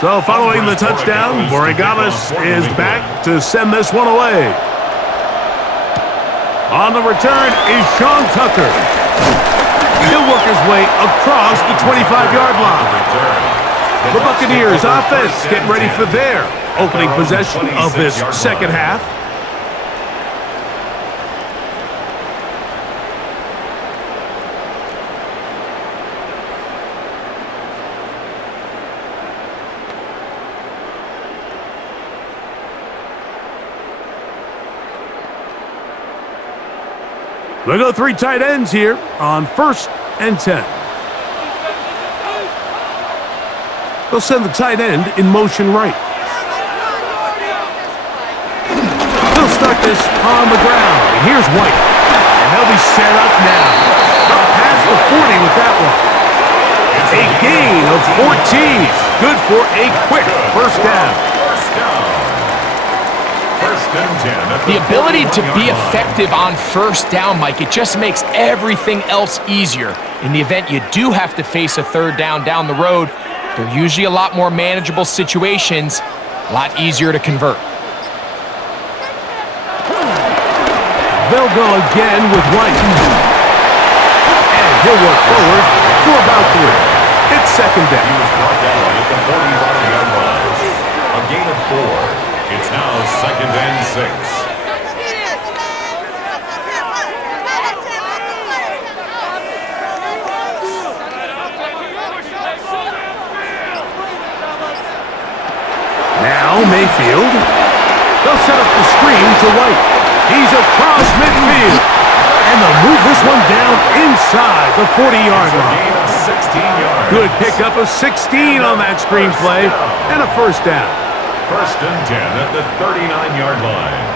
So following the touchdown, Borregales is back to send this one away. On the return is Sean Tucker. He'll work his way across the 25-yard line. The Buccaneers offense getting ready for their opening possession of this second half. They'll go three tight ends here on 1st and 10. They'll send the tight end in motion right. They'll start this on the ground. And here's White. And they'll be set up now. Up past the 40 with that one. A gain of 14. Good for a quick first down. The ability to be effective on first down, Mike, it just makes everything else easier. In the event you do have to face a third down the road, they're usually a lot more manageable situations, a lot easier to convert. They'll go again with White. And he'll work forward for about 3. It's second down. He was brought down at the 45-yard line. A gain of 4. It's now 2nd and 6. Now Mayfield. They'll set up the screen to White. He's across midfield. And they'll move this one down inside the 40-yard line. 16 yards. Good pickup of 16 on that screen play and a first down. 1st and 10 at the 39-yard line.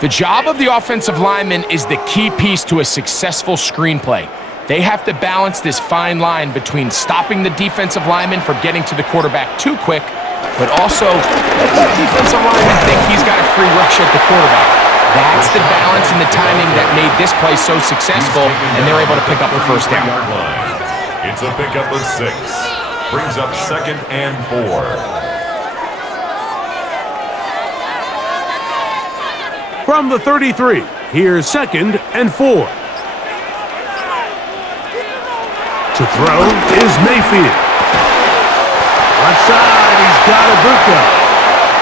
The job of the offensive lineman is the key piece to a successful screenplay. They have to balance this fine line between stopping the defensive lineman from getting to the quarterback too quick, but also let the defensive lineman think he's got a free rush at the quarterback. That's the balance and the timing that made this play so successful, and they're able to pick up the first down. It's a pickup of 6. Brings up 2nd and 4. From the 33, here's 2nd and 4. To throw is Mayfield. Left side, he's got Ibuka.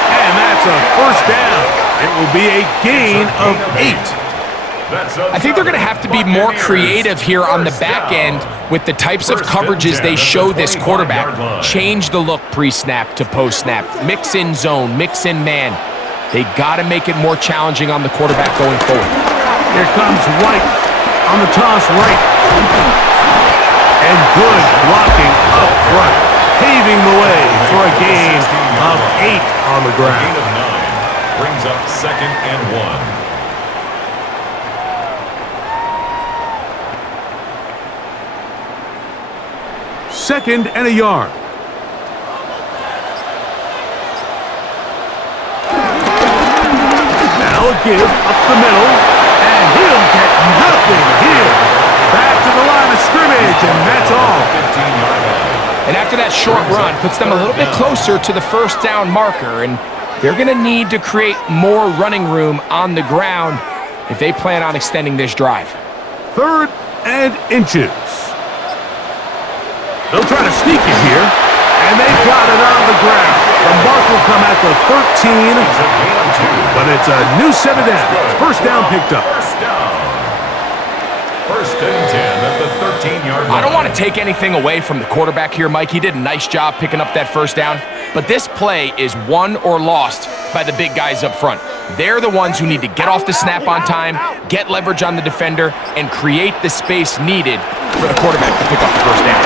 And that's a first down. It will be a gain of 8. I think they're going to have to be more creative here on the back end with the types of coverages they show this quarterback. Change the look pre-snap to post-snap. Mix in zone, mix in man. They got to make it more challenging on the quarterback going forward. Here comes White on the toss right. And good blocking up front, paving the way for a gain of 8 on the ground. Gain of 9 brings up 2nd and 1. 2nd and a yard. Now a give up the middle, and he'll get nothing here. Back to the line of scrimmage, and that's all. 15-yard line. And after that short run, puts them a little bit closer to the first down marker, and they're going to need to create more running room on the ground if they plan on extending this drive. 3rd and inches. They'll try to sneak it here, and they've got it on the ground. The mark will come at the 13, but it's a new 7 down. First down picked up. First down. 1st and 10 at the 13-yard line. I don't want to take anything away from the quarterback here, Mike. He did a nice job picking up that first down, but this play is won or lost by the big guys up front. They're the ones who need to get off the snap on time, get leverage on the defender, and create the space needed for the quarterback to pick up the first down.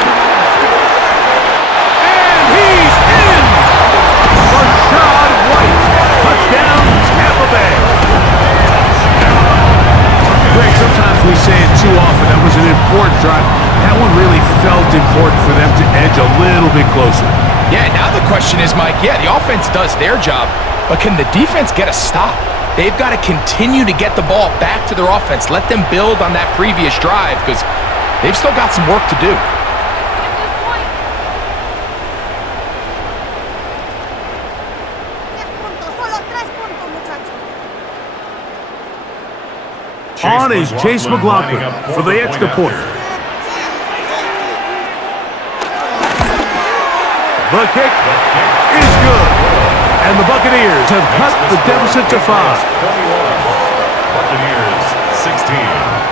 And he's in! Rashad White. Touchdown, Tampa Bay. Greg, sometimes we say it too often. That was an important drive. That one really felt important for them to edge a little bit closer. Yeah, now the question is, Mike, the offense does their job, but can the defense get a stop? They've got to continue to get the ball back to their offense. Let them build on that previous drive because they've still got some work to do. On is Chase McLaughlin for the extra point. The kick is good. And the Buccaneers have cut the deficit to 5. 21. Buccaneers 16.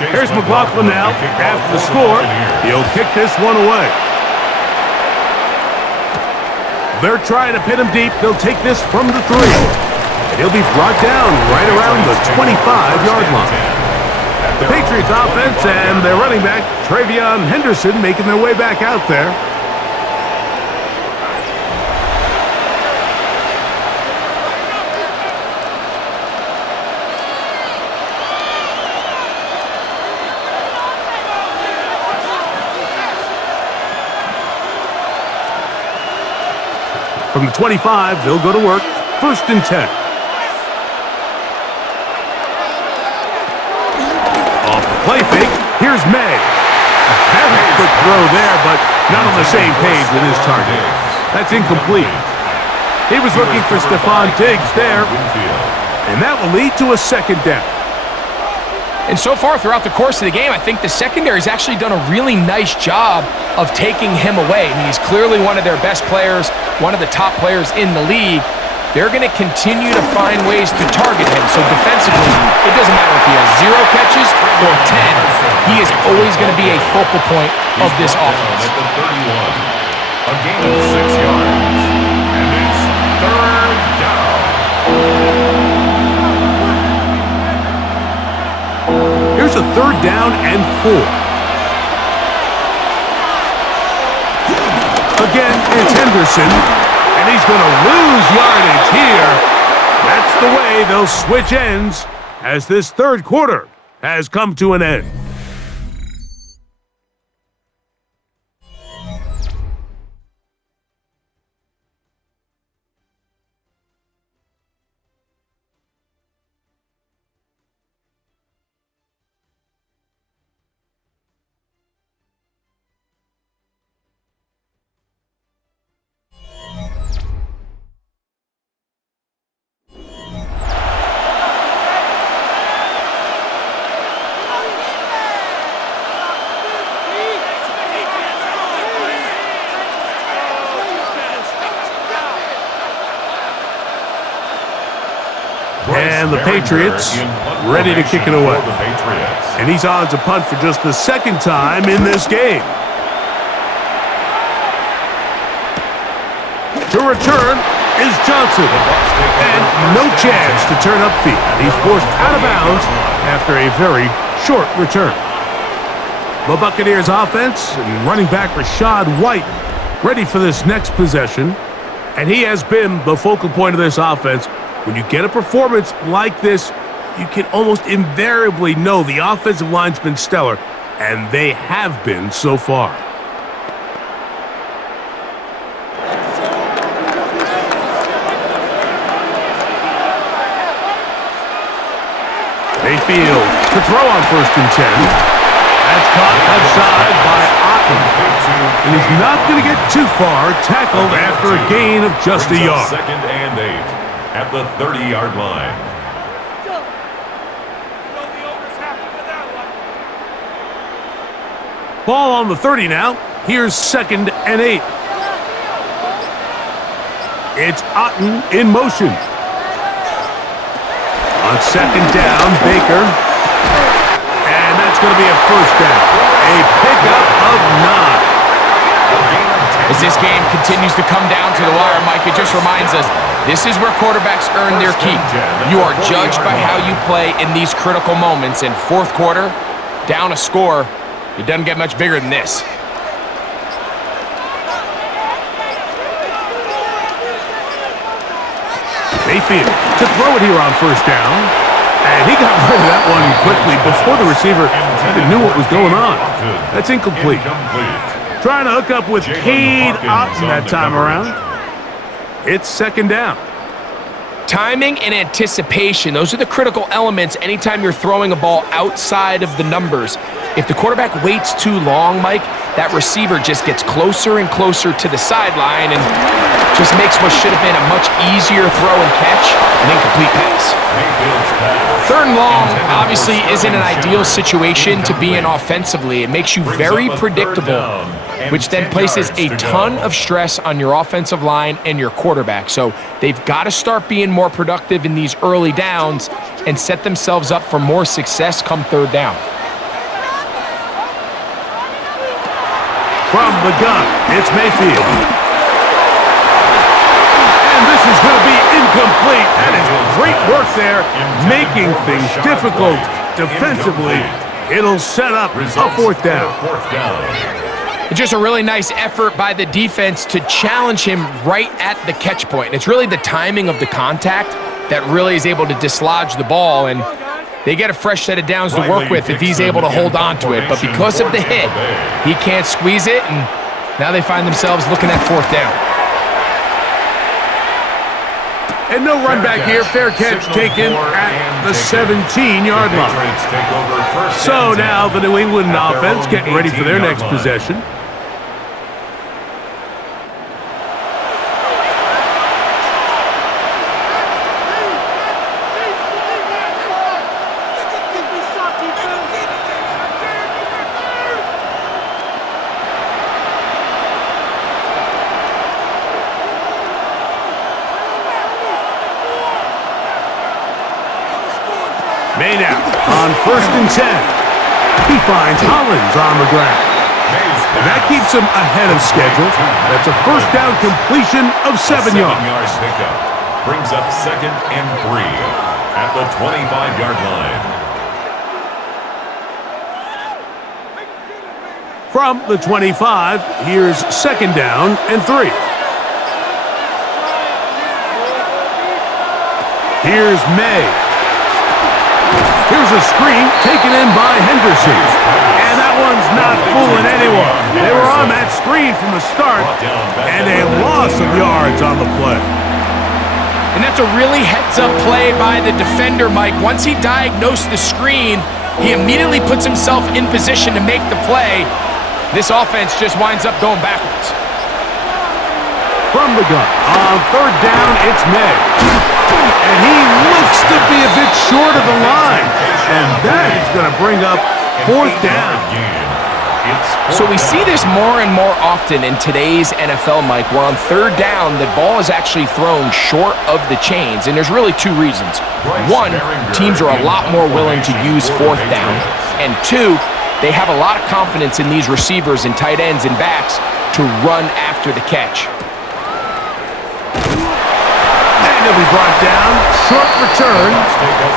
Here's McLaughlin now. After the score, he'll kick this one away. They're trying to pin him deep. They'll take this from the 3. And he'll be brought down right around the 25-yard line. The Patriots offense and their running back, Travion Henderson, making their way back out there. From the 25, they'll go to work. 1st and 10. Off the play fake, here's May. A very quick throw there, but not on the same page with his target. That's incomplete. He was looking for Stephon Diggs there, and that will lead to a 2nd down. And so far throughout the course of the game, I think the secondary's actually done a really nice job of taking him away. I mean, he's clearly one of their best players, one of the top players in the league. They're going to continue to find ways to target him. So defensively, it doesn't matter if he has 0 catches or 10. He is always going to be a focal point of this offense. At the 31. A gain of 6 yards. And it's 3rd down. Here's a 3rd down and 4. Again, it's Henderson, and he's going to lose yardage here. That's the way they'll switch ends as this 3rd quarter has come to an end. And the Patriots ready to kick it away. And he's on to punt for just the 2nd time in this game. To To return is Johnson. And no chance to turn upfield. He's forced out of bounds after a very short return. The Buccaneers offense and running back Rashad White ready for this next possession. And he has been the focal point of this offense. When you get a performance like this, you can almost invariably know the offensive line's been stellar, and they have been so far. Mayfield to throw on 1st and 10. That's caught left side by Otten. And he's not going to get too far, tackled after a gain of just a yard. 2nd and 8 at the 30-yard line. Ball on the 30 now. Here's 2nd and 8. It's Otten in motion. On 2nd down, Baker. And that's going to be a 1st down. A pickup of 9. As this game continues to come down to the wire, Mike, it just reminds us, this is where quarterbacks earn their keep. You are judged by how you play in these critical moments. In 4th quarter, down a score, it doesn't get much bigger than this. Mayfield to throw it here on 1st down. And he got rid of that one quickly before the receiver even knew what was going on. That's incomplete. Trying to hook up with Cade Otten that time around. It's 2nd down. Timing and anticipation, those are the critical elements anytime you're throwing a ball outside of the numbers. If the quarterback waits too long, Mike, that receiver just gets closer and closer to the sideline and just makes what should have been a much easier throw and catch an incomplete pass. 3rd and long obviously isn't an ideal situation to be in offensively. It makes you very predictable, which then places a ton of stress on your offensive line and your quarterback. So they've got to start being more productive in these early downs and set themselves up for more success come 3rd down. From the gun, it's Mayfield. And this is going to be incomplete. That is great work there, making things difficult defensively. It'll set up a 4th down. Just a really nice effort by the defense to challenge him right at the catch point. It's really the timing of the contact that really is able to dislodge the ball, and they get a fresh set of downs to work with if he's able to hold on to it. But because of the hit, he can't squeeze it, and now they find themselves looking at 4th down. And no run back here. Fair catch taken at the 17-yard line. So now the New England offense getting ready for their next possession. Maynard on 1st and 10. He finds Hollins on the ground. And that keeps him ahead of schedule. That's a 1st down completion of 7 yards. Pickup brings up 2nd and 3 at the 25-yard line. From the 25, here's 2nd down and 3. Here's May. Here's a screen taken in by Henderson. And that one's not fooling anyone. They were on that screen from the start, and a loss of yards on the play. And that's a really heads-up play by the defender, Mike. Once he diagnosed the screen, he immediately puts himself in position to make the play. This offense just winds up going backwards. From the gun, on 3rd down, it's May. And he looks to be a bit short of the line. And that is going to bring up 4th down. So we see this more and more often in today's NFL, Mike, where on 3rd down, the ball is actually thrown short of the chains. And there's really 2 reasons. 1, teams are a lot more willing to use 4th down. And 2, they have a lot of confidence in these receivers and tight ends and backs to run after the catch. He'll be brought down. Short return.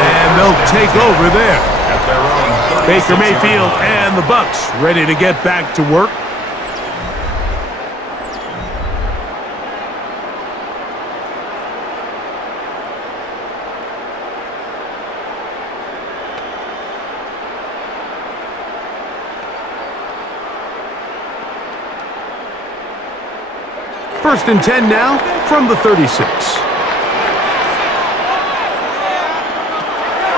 And they'll take over there. Baker Mayfield and the Bucs ready to get back to work. First and 10 now from the 36.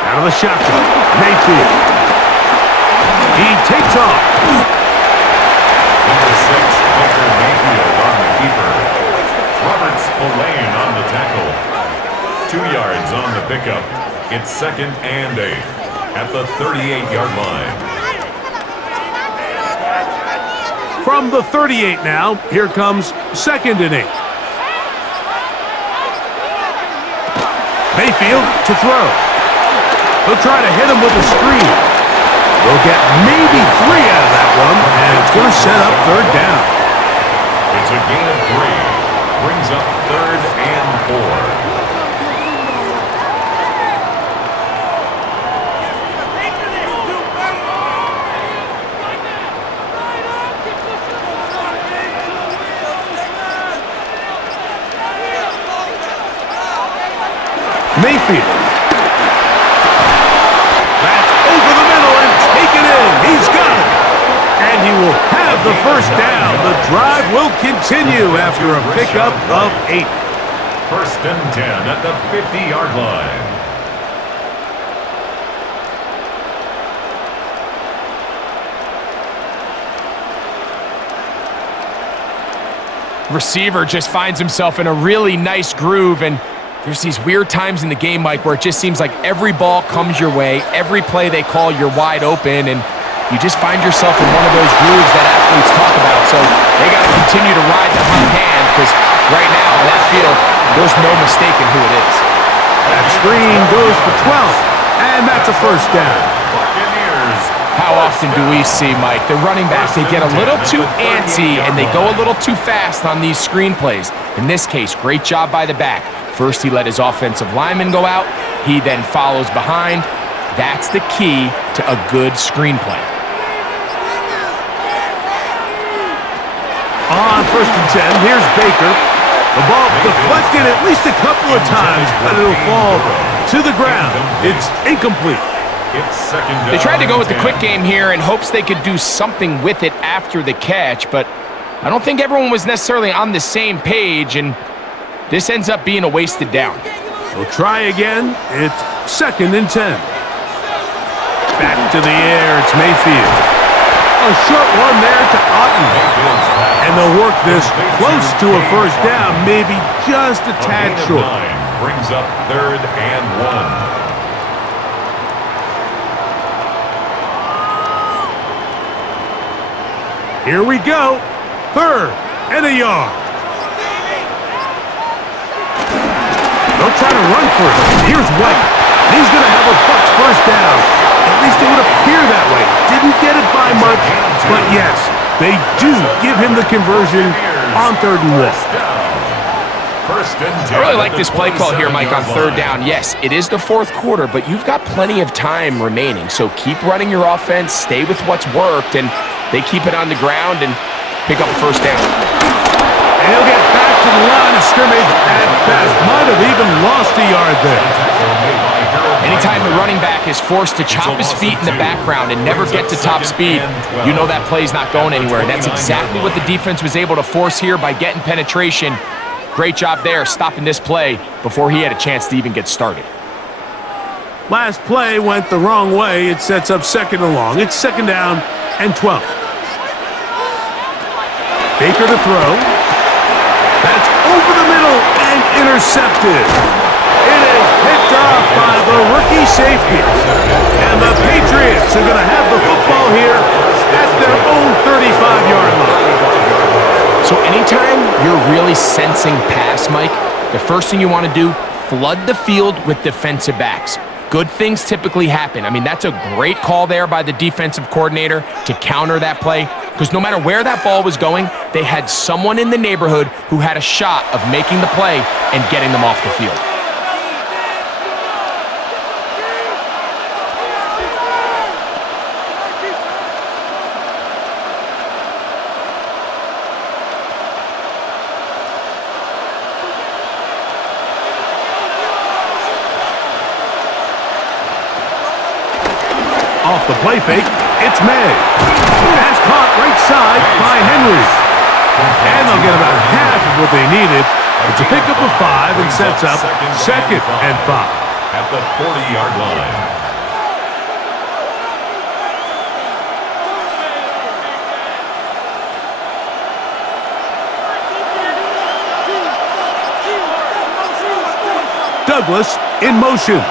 Out of the shotgun, Mayfield. He takes off. Number 6, Baker Mayfield on the keeper. Robert Spillane on the tackle. 2 yards on the pickup. It's 2nd and 8 at the 38-yard line. From the 38 now, here comes 2nd and 8. Mayfield to throw. He'll try to hit him with a screen. They'll get maybe 3 out of that one, and it's going to set up 3rd down. It's a gain of 3. Brings up 3rd and 4. Mayfield. That's over the middle and taken in. He's got it. And he will have the first down. The drive will continue after a pickup of 8. 1st and 10 at the 50-yard line. Receiver just finds himself in a really nice groove, and there's these weird times in the game, Mike, where it just seems like every ball comes your way, every play they call, you're wide open, and you just find yourself in one of those grooves that athletes talk about. So they got to continue to ride the hot hand, because right now on that field, there's no mistaking who it is. That screen goes for 12, and that's a first down. Buccaneers. How often do we see, Mike, the running backs, they get a little too antsy and they go a little too fast on these screen plays. In this case, great job by the back. First, he let his offensive lineman go out. He then follows behind. That's the key to a good screenplay. On 1st and 10, here's Baker. The ball deflected at least a couple of times, but it'll fall to the ground. It's incomplete. It's 2nd down. They tried to go with the quick game here in hopes they could do something with it after the catch, but I don't think everyone was necessarily on the same page, and this ends up being a wasted down. They'll try again. It's 2nd and 10. Back to the air. It's Mayfield. A short one there to Otten. And they'll work this close to a first down, maybe just a tad short. 9 brings up 3rd and 1. Here we go. 3rd and a yard. They'll try to run for it. Here's White. He's going to have a Bucs first down. At least it would appear that way. Didn't get it by much, but yes, they do give him the conversion on 3rd and 1. I really like this play call here, Mike, on 3rd down. Yes, it is the 4th quarter, but you've got plenty of time remaining. So keep running your offense, stay with what's worked, and they keep it on the ground and pick up a first down. And he'll get back to the line of scrimmage at best. Might have even lost a yard there. Anytime the running back is forced to chop his feet in the background and never get to top speed, you know that play's not going anywhere. And that's exactly what the defense was able to force here by getting penetration. Great job there, stopping this play before he had a chance to even get started. Last play went the wrong way. It sets up 2nd and long. It's 2nd down and 12. Baker to throw. That's over the middle and intercepted. It is picked off by the rookie safety. And the Patriots are going to have the football here at their own 35-yard line. So anytime you're really sensing pass, Mike, the first thing you want to do, flood the field with defensive backs. Good things typically happen. I mean, that's a great call there by the defensive coordinator to counter that play, because no matter where that ball was going, they had someone in the neighborhood who had a shot of making the play and getting them off the field. Off the play fake, it's May. That's caught right side by Henry. And they'll get about half of what they needed. It's a pickup of 5 and sets up 2nd and 5. At the 40-yard line. Douglas in motion.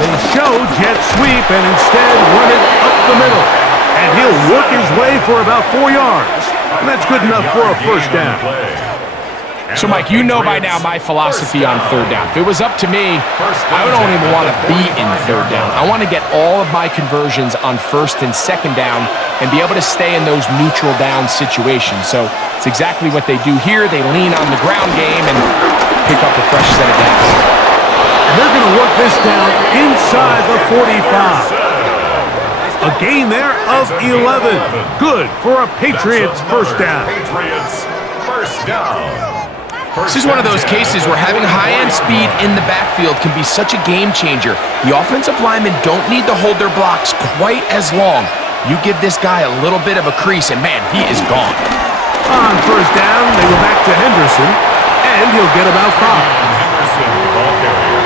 They show jet sweep and instead run it up the middle. And he'll work his way for about 4 yards. And that's good enough for a first down. So, Mike, you know by now my philosophy on third down. If it was up to me, I don't even want to be in third down. I want to get all of my conversions on first and second down and be able to stay in those neutral down situations. So it's exactly what they do here. They lean on the ground game and pick up a fresh set of downs. And they're going to work this down inside the 45. A gain there of 11. Good for a Patriots first down. Patriots first down. This is one of those cases where having high-end speed in the backfield can be such a game changer. The offensive linemen don't need to hold their blocks quite as long. You give this guy a little bit of a crease, and man, he is gone. On first down, they go back to Henderson, and he'll get about 5. Henderson, the ball carrier.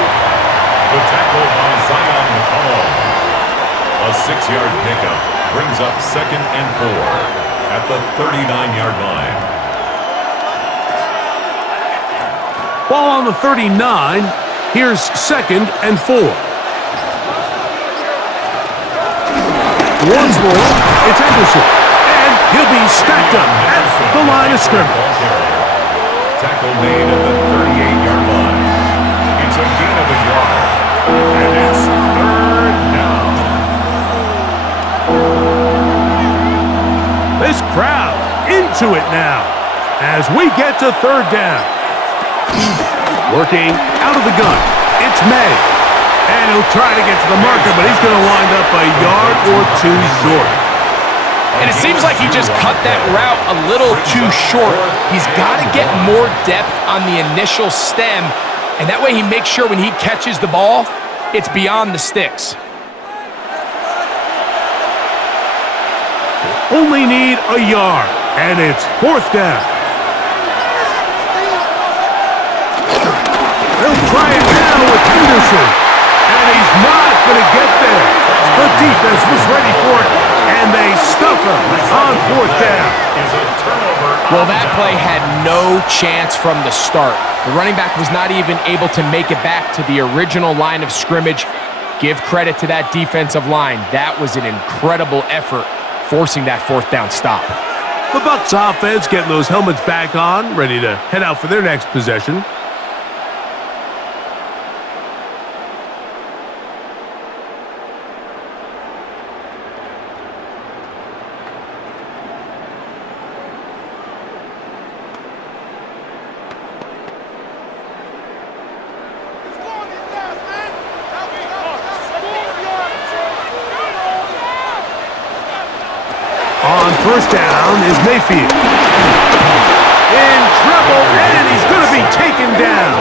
The tackle by Zion McCollum. A 6-yard pickup brings up 2nd and 4 at the 39-yard line. Ball on the 39. Here's 2nd and 4. Once more, it's Henderson. And he'll be stacked up at the line of scrimmage. Tackle made at the 38-yard line. It's a gain of a yard. And it's third down. This crowd into it now as we get to third down. Working out of the gun, it's May. And he'll try to get to the marker, but he's going to wind up a yard or 2 short. And it seems like he just cut that route a little too short. He's got to get more depth on the initial stem, and that way he makes sure when he catches the ball, it's beyond the sticks. Only need a yard, and it's 4th down. They'll try it now with Henderson, and he's not going to get there. The defense was ready for it, and they stuff him on 4th down. Well, that play had no chance from the start. The running back was not even able to make it back to the original line of scrimmage. Give credit to that defensive line. That was an incredible effort, forcing that 4th down stop. The Bucs offense getting those helmets back on, ready to head out for their next possession. On first down is Mayfield. In trouble, and he's going to be taken down.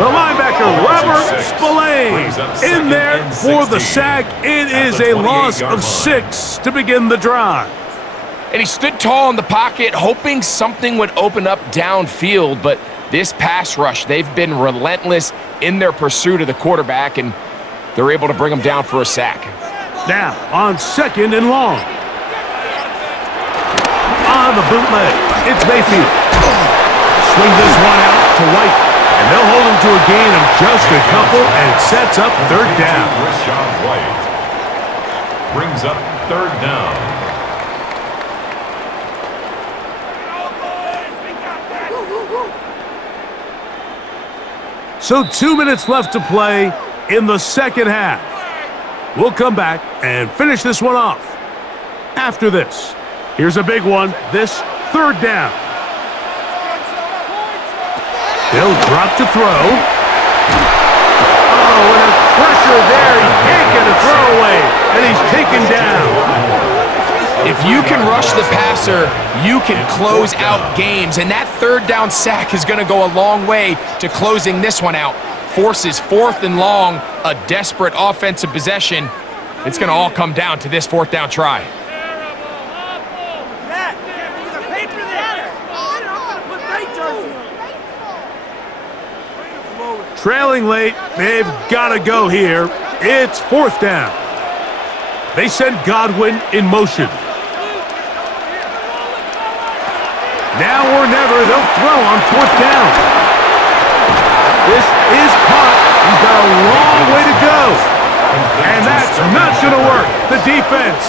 The linebacker, Robert Spillane, in there for the sack. It is a loss of 6 to begin the drive. And he stood tall in the pocket, hoping something would open up downfield, but this pass rush, they've been relentless in their pursuit of the quarterback, and they're able to bring him down for a sack. Now, on 2nd and long. On the bootleg, it's Mayfield. Swing this one out to White, and they'll hold him to a gain of just a couple, and it sets up 3rd down. Rashad White brings up 3rd down. So 2 minutes left to play in the 2nd half. We'll come back and finish this one off after this. Here's a big one, this 3rd down. He'll drop to throw. Oh, and a pressure there. He can't get a throw away, and he's taken down. If you can rush the passer, you can close out games, and that 3rd down sack is going to go a long way to closing this one out. Forces 4th and long, a desperate offensive possession, It's going to all come down to this fourth down try. Trailing late, they've got to go here. It's fourth down. They send Godwin in motion. Now or never, they'll throw on fourth down. This is caught. He's got a long way to go. And that's not going to work. The defense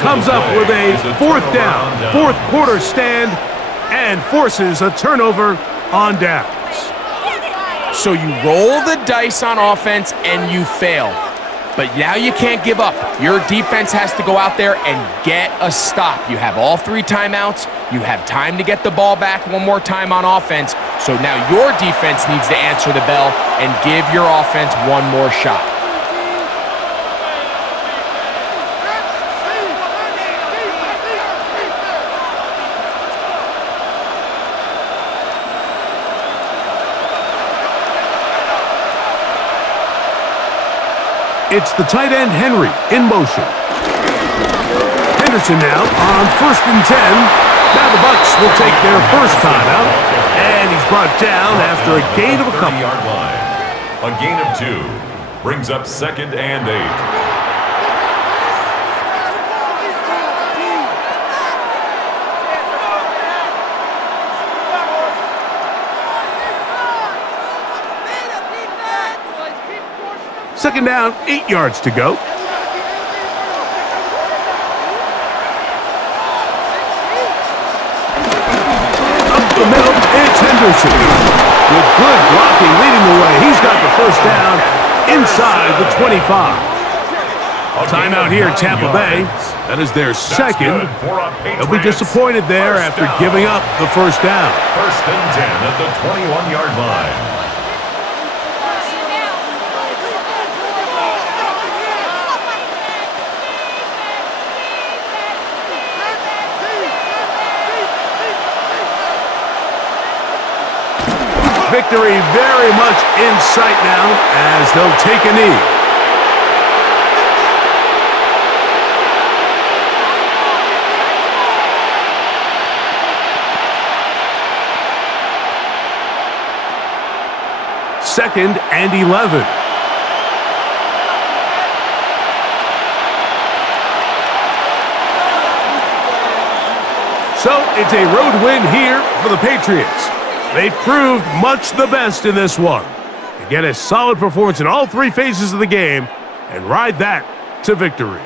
comes up with a fourth down, fourth quarter stand, and forces a turnover on downs. So you roll the dice on offense and you fail. But now you can't give up. Your defense has to go out there and get a stop. You have all 3 timeouts. You have time to get the ball back one more time on offense. So now your defense needs to answer the bell and give your offense one more shot. It's the tight end, Henry, in motion. Henderson now on 1st and 10. Now the Bucs will take their first timeout, and he's brought down after a gain of a couple. 30-yard line. A gain of 2 brings up 2nd and 8. Second down, 8 yards to go. Up the middle, it's Henderson. With good blocking leading the way, he's got the first down inside the 25. Timeout here in Tampa Bay. That is their second. They'll be disappointed there after giving up the first down. 1st and 10 at the 21-yard line. Victory very much in sight now as they'll take a knee. Second and 11. So it's a road win here for the Patriots. They proved much the best in this one. They get a solid performance in all 3 phases of the game and ride that to victory.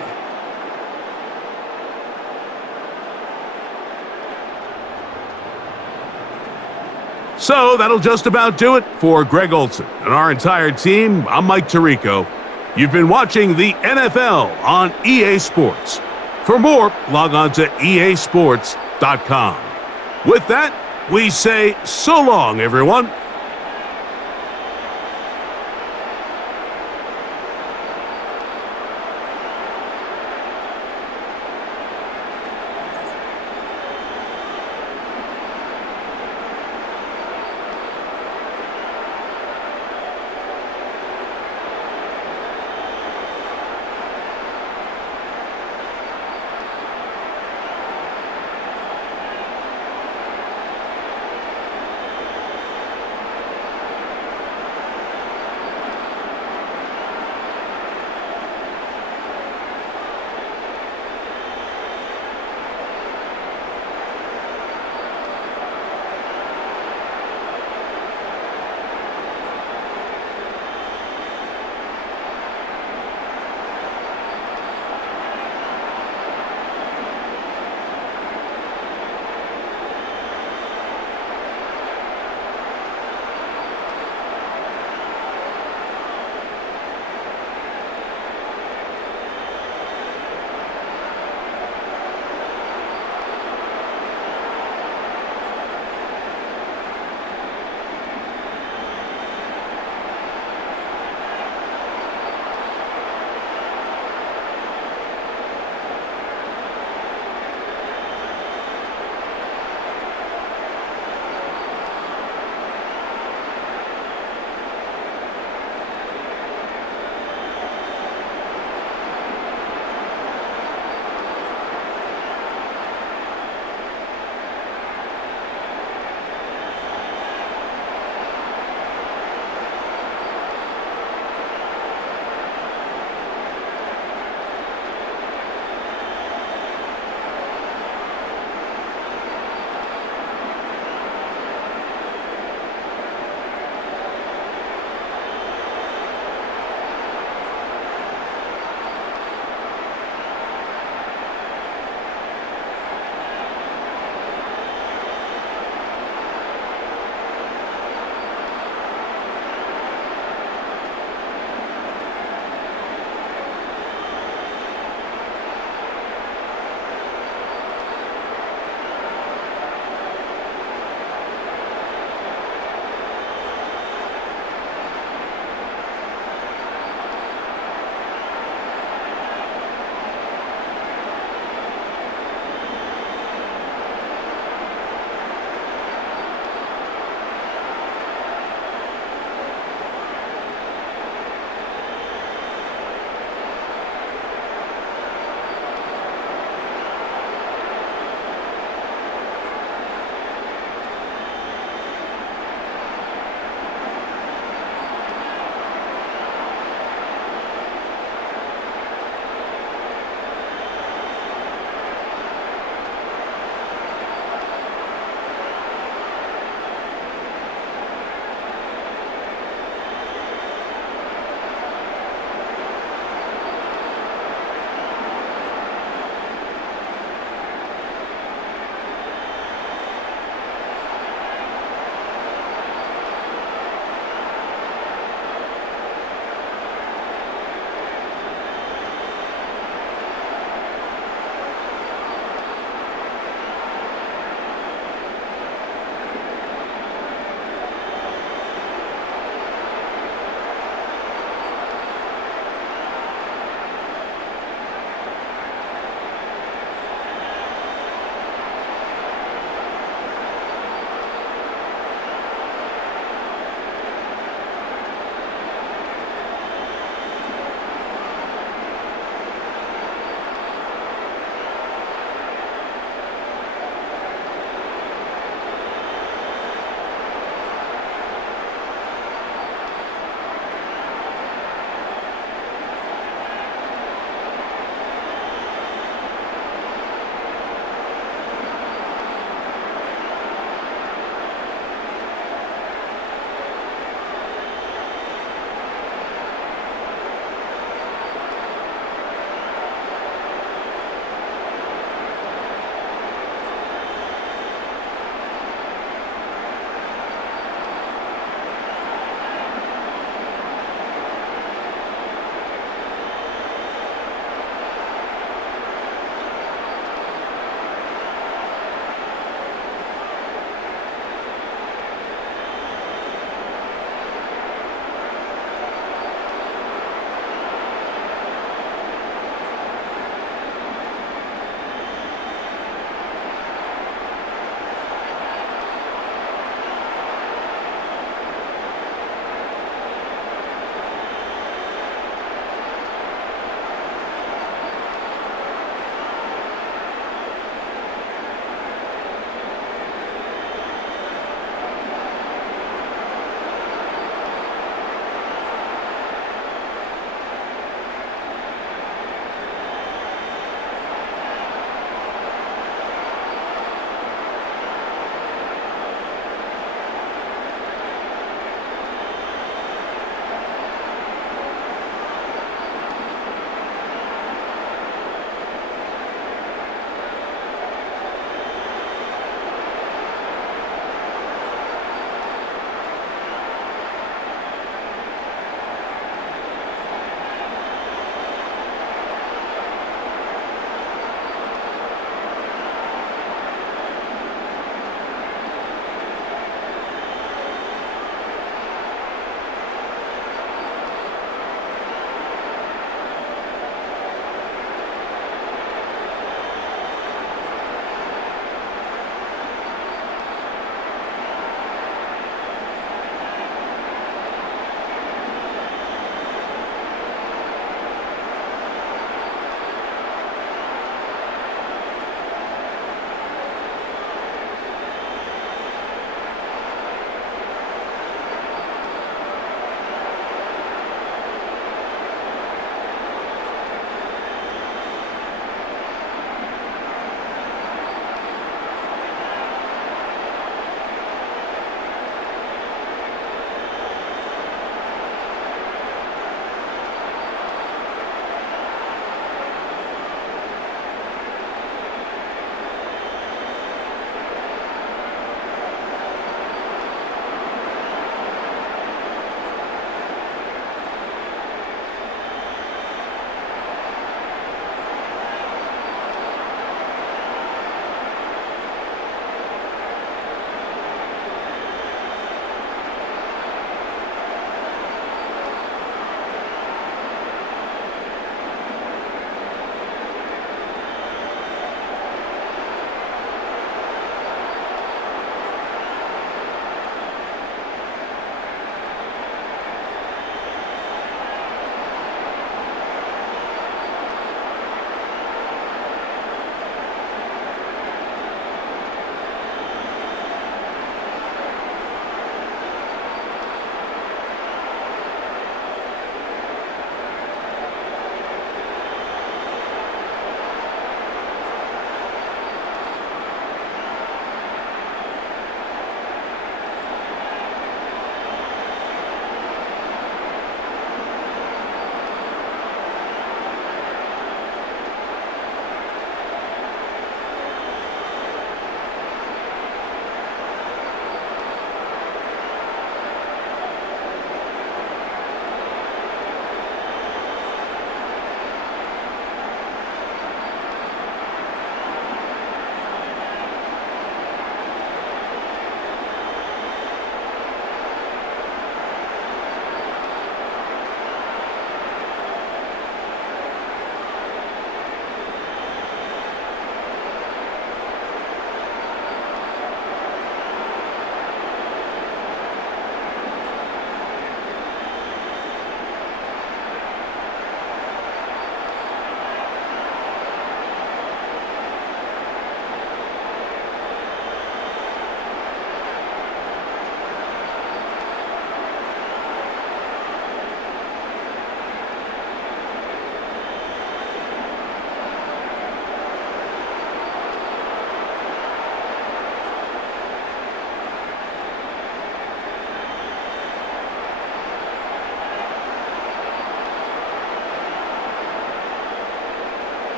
So that'll just about do it for Greg Olson and our entire team. I'm Mike Tirico. You've been watching the NFL on EA Sports. For more, log on to easports.com. With that, we say so long, everyone.